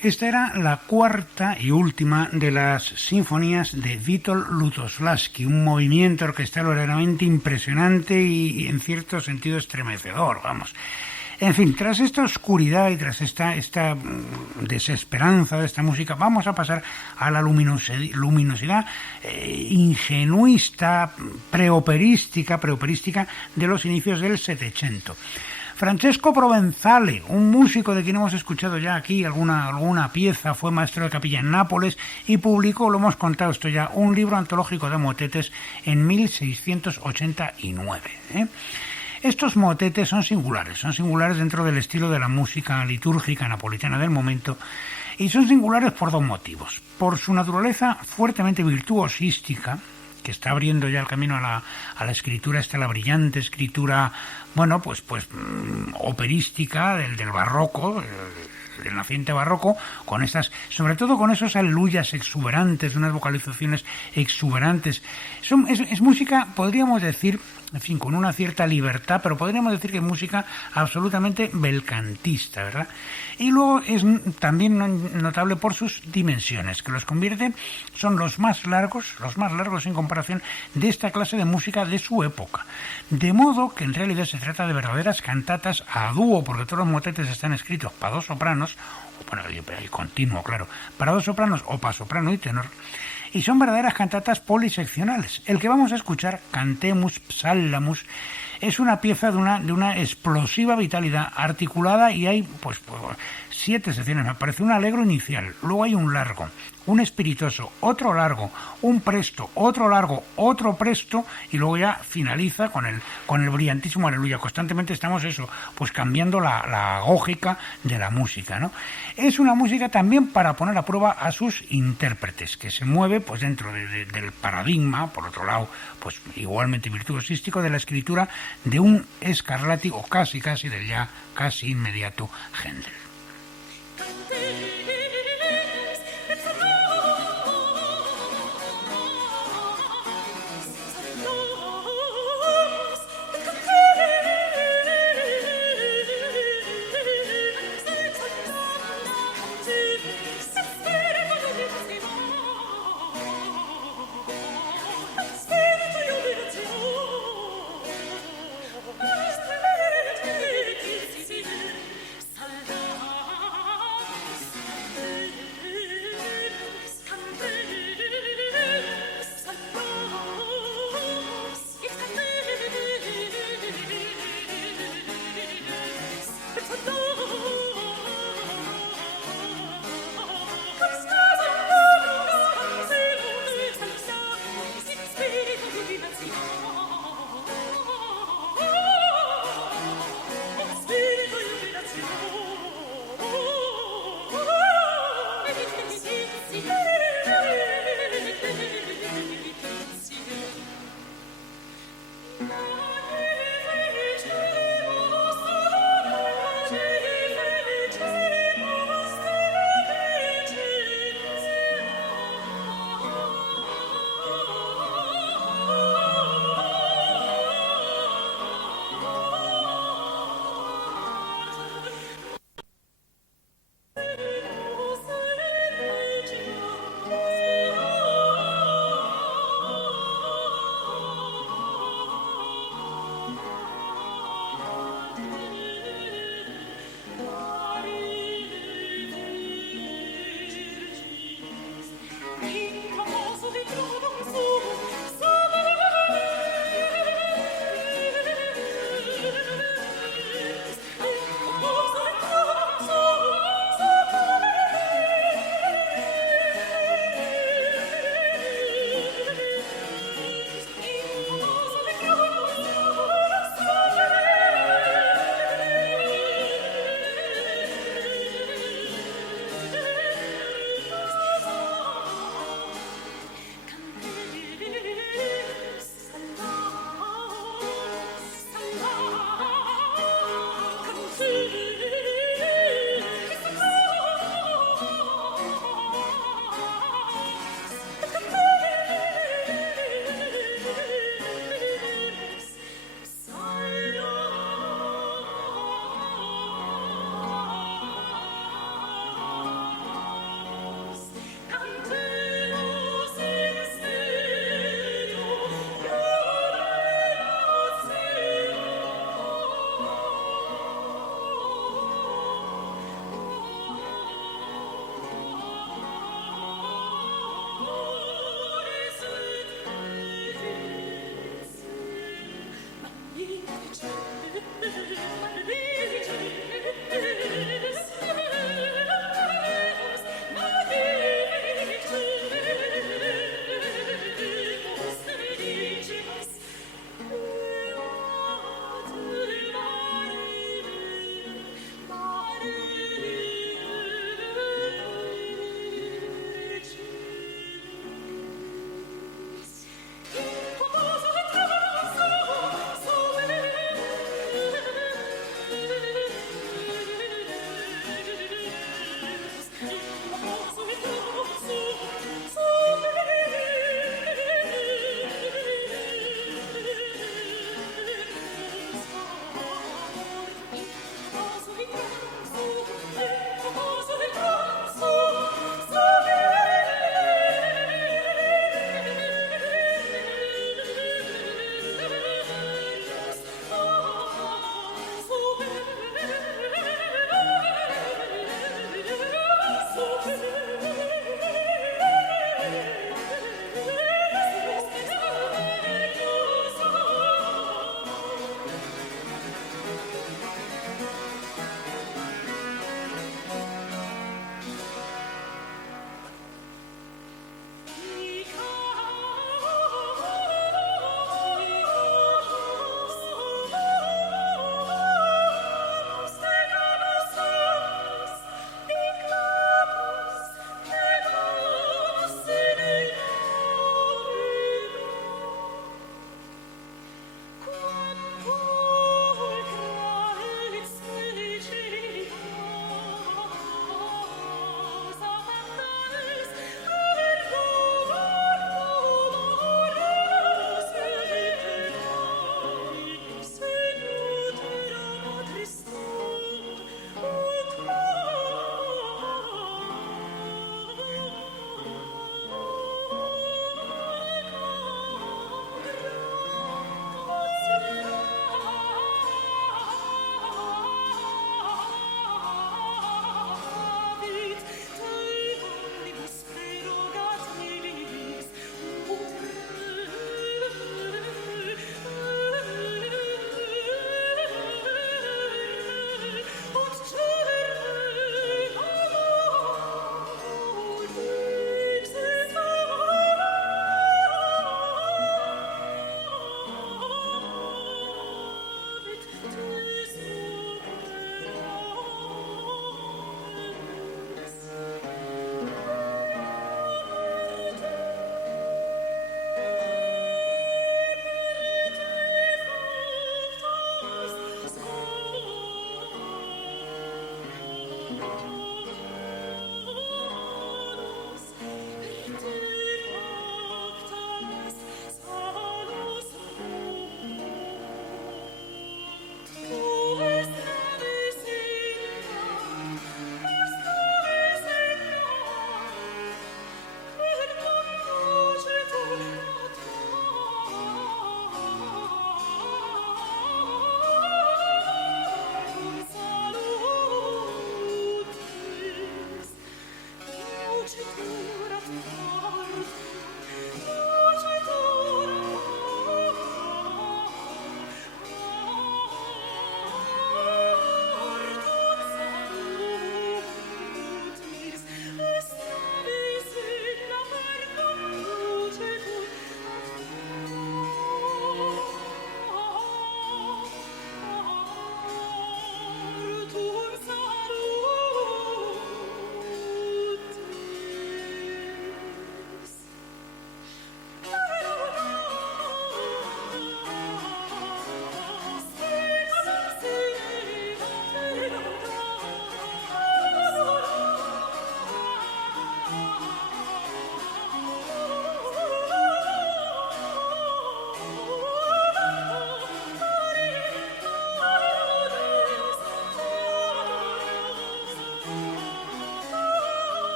Esta era la cuarta y última de las sinfonías de Witold Lutosławski, un movimiento orquestal verdaderamente impresionante y en cierto sentido estremecedor, vamos. En fin, tras esta oscuridad y tras esta desesperanza de esta música, vamos a pasar a la luminosidad ingenuista, preoperística de los inicios del Settecento. Francesco Provenzale, un músico de quien hemos escuchado ya aquí alguna pieza, fue maestro de capilla en Nápoles y publicó, lo hemos contado esto ya, un libro antológico de motetes en 1689. Estos motetes son singulares dentro del estilo de la música litúrgica napolitana del momento y son singulares por dos motivos. Por su naturaleza fuertemente virtuosística, que está abriendo ya el camino a la escritura, la brillante escritura, bueno, pues operística del barroco, del naciente barroco, con estas, sobre todo con esos aleluyas exuberantes, unas vocalizaciones exuberantes. Es música, podríamos decir, en fin, con una cierta libertad, pero podríamos decir que es música absolutamente belcantista, ¿verdad? Y luego es también notable por sus dimensiones, que los convierten, son los más largos en comparación de esta clase de música de su época. De modo que en realidad se trata de verdaderas cantatas a dúo, porque todos los motetes están escritos para dos sopranos, bueno, el continuo, claro, para dos sopranos o para soprano y tenor, y son verdaderas cantatas poliseccionales. El que vamos a escuchar, Cantemus Psallamus, es una pieza de una explosiva vitalidad articulada y hay pues 7 secciones, me parece, un allegro inicial, luego hay un largo, un espirituoso, otro largo, un presto, otro largo, otro presto y luego ya finaliza con el brillantísimo aleluya. Constantemente estamos pues cambiando la agógica de la música, ¿no? Es una música también para poner a prueba a sus intérpretes, que se mueve pues dentro del paradigma, por otro lado, pues igualmente virtuosístico de la escritura de un Scarlatti o casi del ya casi inmediato Händel.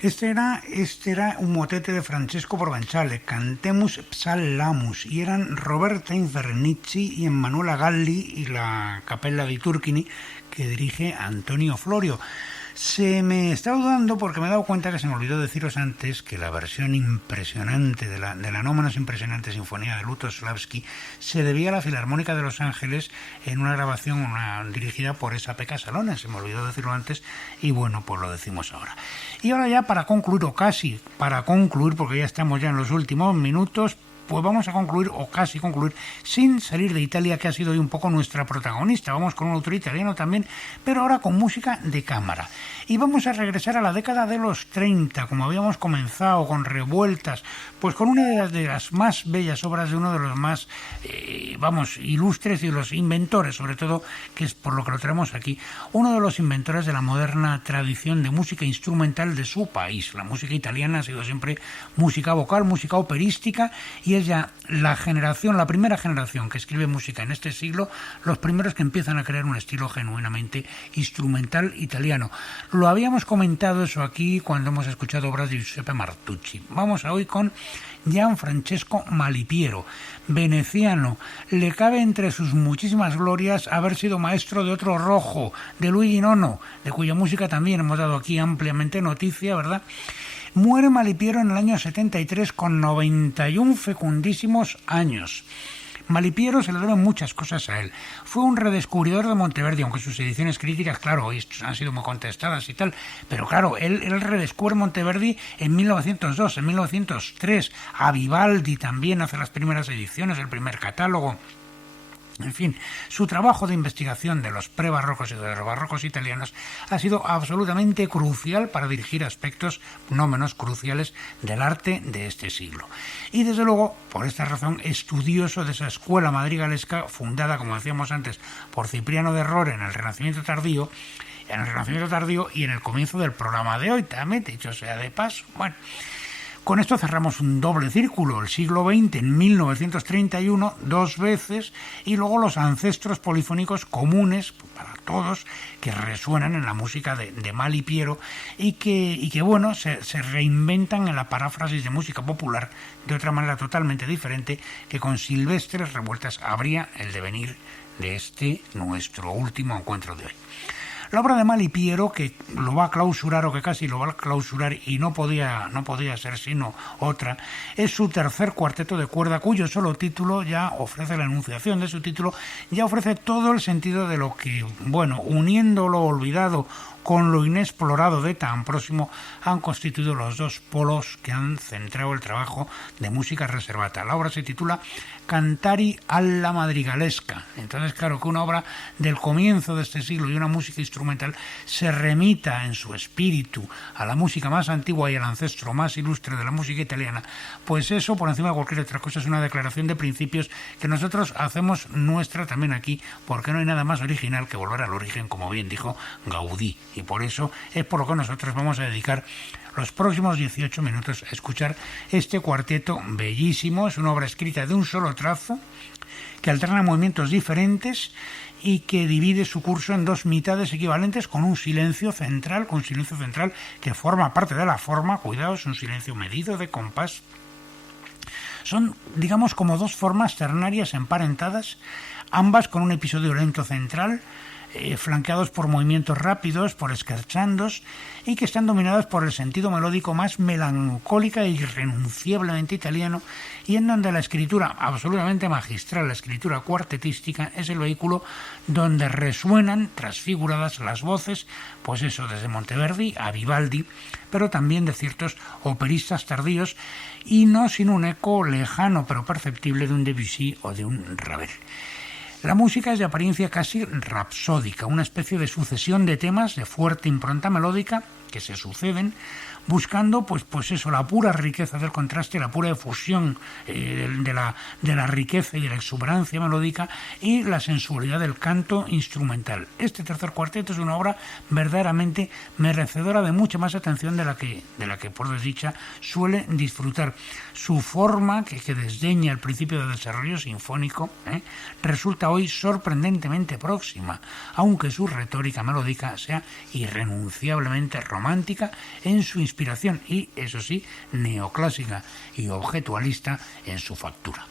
Este era un motete de Francesco Provenciale, Cantemus Psallamus, y eran Roberta Infernici y Emanuela Galli y la Cappella di Turchini que dirige Antonio Florio. Se me estaba dudando porque me he dado cuenta que se me olvidó deciros antes que la versión impresionante de la no menos impresionante sinfonía de Lutosławski se debía a la Filarmónica de Los Ángeles en una grabación dirigida por Esa-Pekka Salonen. Se me olvidó decirlo antes y bueno, pues lo decimos ahora. Y ahora ya para concluir, o casi para concluir, porque ya estamos ya en los últimos minutos, pues vamos a concluir, o casi concluir, sin salir de Italia, que ha sido hoy un poco nuestra protagonista. Vamos con un autor italiano también, pero ahora con música de cámara. Y vamos a regresar a la década de los 30, como habíamos comenzado, con Revueltas, pues con una de las más bellas obras de uno de los más, ilustres y los inventores, sobre todo, que es por lo que lo tenemos aquí, uno de los inventores de la moderna tradición de música instrumental de su país. La música italiana ha sido siempre música vocal, música operística, y es ya la primera generación que escribe música en este siglo, los primeros que empiezan a crear un estilo genuinamente instrumental italiano. Lo habíamos comentado eso aquí cuando hemos escuchado obras de Giuseppe Martucci. Vamos a hoy con Gianfrancesco Malipiero, veneciano. Le cabe entre sus muchísimas glorias haber sido maestro de otro rojo, de Luigi Nono, de cuya música también hemos dado aquí ampliamente noticia, ¿verdad? Muere Malipiero en el año 73 con 91 fecundísimos años. Malipiero se le deben muchas cosas a él. Fue un redescubridor de Monteverdi, aunque sus ediciones críticas, claro, han sido muy contestadas y tal, pero claro, él redescubre Monteverdi en 1902, en 1903. A Vivaldi también hace las primeras ediciones, el primer catálogo. En fin, su trabajo de investigación de los prebarrocos y de los barrocos italianos ha sido absolutamente crucial para dirigir aspectos no menos cruciales del arte de este siglo. Y desde luego, por esta razón, estudioso de esa escuela madrigalesca fundada, como decíamos antes, por Cipriano de Rore en el Renacimiento tardío y en el comienzo del programa de hoy, también, dicho sea de paso. Bueno, con esto cerramos un doble círculo, el siglo XX en 1931, 2 veces, y luego los ancestros polifónicos comunes para todos que resuenan en la música de Malipiero y que bueno, se reinventan en la paráfrasis de música popular de otra manera totalmente diferente, que con Silvestres Revueltas habría el devenir de este nuestro último encuentro de hoy. La obra de Malipiero, que lo va a clausurar, o que casi lo va a clausurar, y no podía ser sino otra, es su tercer cuarteto de cuerda, cuyo solo título ya ofrece la enunciación de su título, ya ofrece todo el sentido de lo que, bueno, uniendo lo olvidado con lo inexplorado de tan próximo, han constituido los dos polos que han centrado el trabajo de música reservata. La obra se titula Cantari alla Madrigalesca. Entonces, claro, que una obra del comienzo de este siglo y una música instrumental se remita en su espíritu a la música más antigua y al ancestro más ilustre de la música italiana, pues eso, por encima de cualquier otra cosa, es una declaración de principios que nosotros hacemos nuestra también aquí, porque no hay nada más original que volver al origen, como bien dijo Gaudí. Y por eso es por lo que nosotros vamos a dedicar los próximos 18 minutos a escuchar este cuarteto bellísimo. Es una obra escrita de un solo trazo, que alterna movimientos diferentes y que divide su curso en 2 mitades equivalentes con un silencio central, que forma parte de la forma. Cuidado, es un silencio medido de compás. Son, digamos, como 2 formas ternarias emparentadas, ambas con un episodio lento central, flanqueados por movimientos rápidos, por scherzendos, y que están dominados por el sentido melódico más melancólica e irrenunciablemente italiano, y en donde la escritura absolutamente magistral, la escritura cuartetística, es el vehículo donde resuenan transfiguradas las voces, pues eso, desde Monteverdi a Vivaldi, pero también de ciertos operistas tardíos, y no sin un eco lejano pero perceptible de un Debussy o de un Ravel. La música es de apariencia casi rapsódica, una especie de sucesión de temas de fuerte impronta melódica que se suceden, buscando pues eso, la pura riqueza del contraste, la pura efusión de la riqueza y de la exuberancia melódica y la sensualidad del canto instrumental. Este tercer cuarteto es una obra verdaderamente merecedora de mucha más atención de la que por desdicha suele disfrutar. Su forma, que desdeña el principio de desarrollo sinfónico, resulta hoy sorprendentemente próxima, aunque su retórica melódica sea irrenunciablemente romántica. romántica en su inspiración y, eso sí, neoclásica y objetualista en su factura.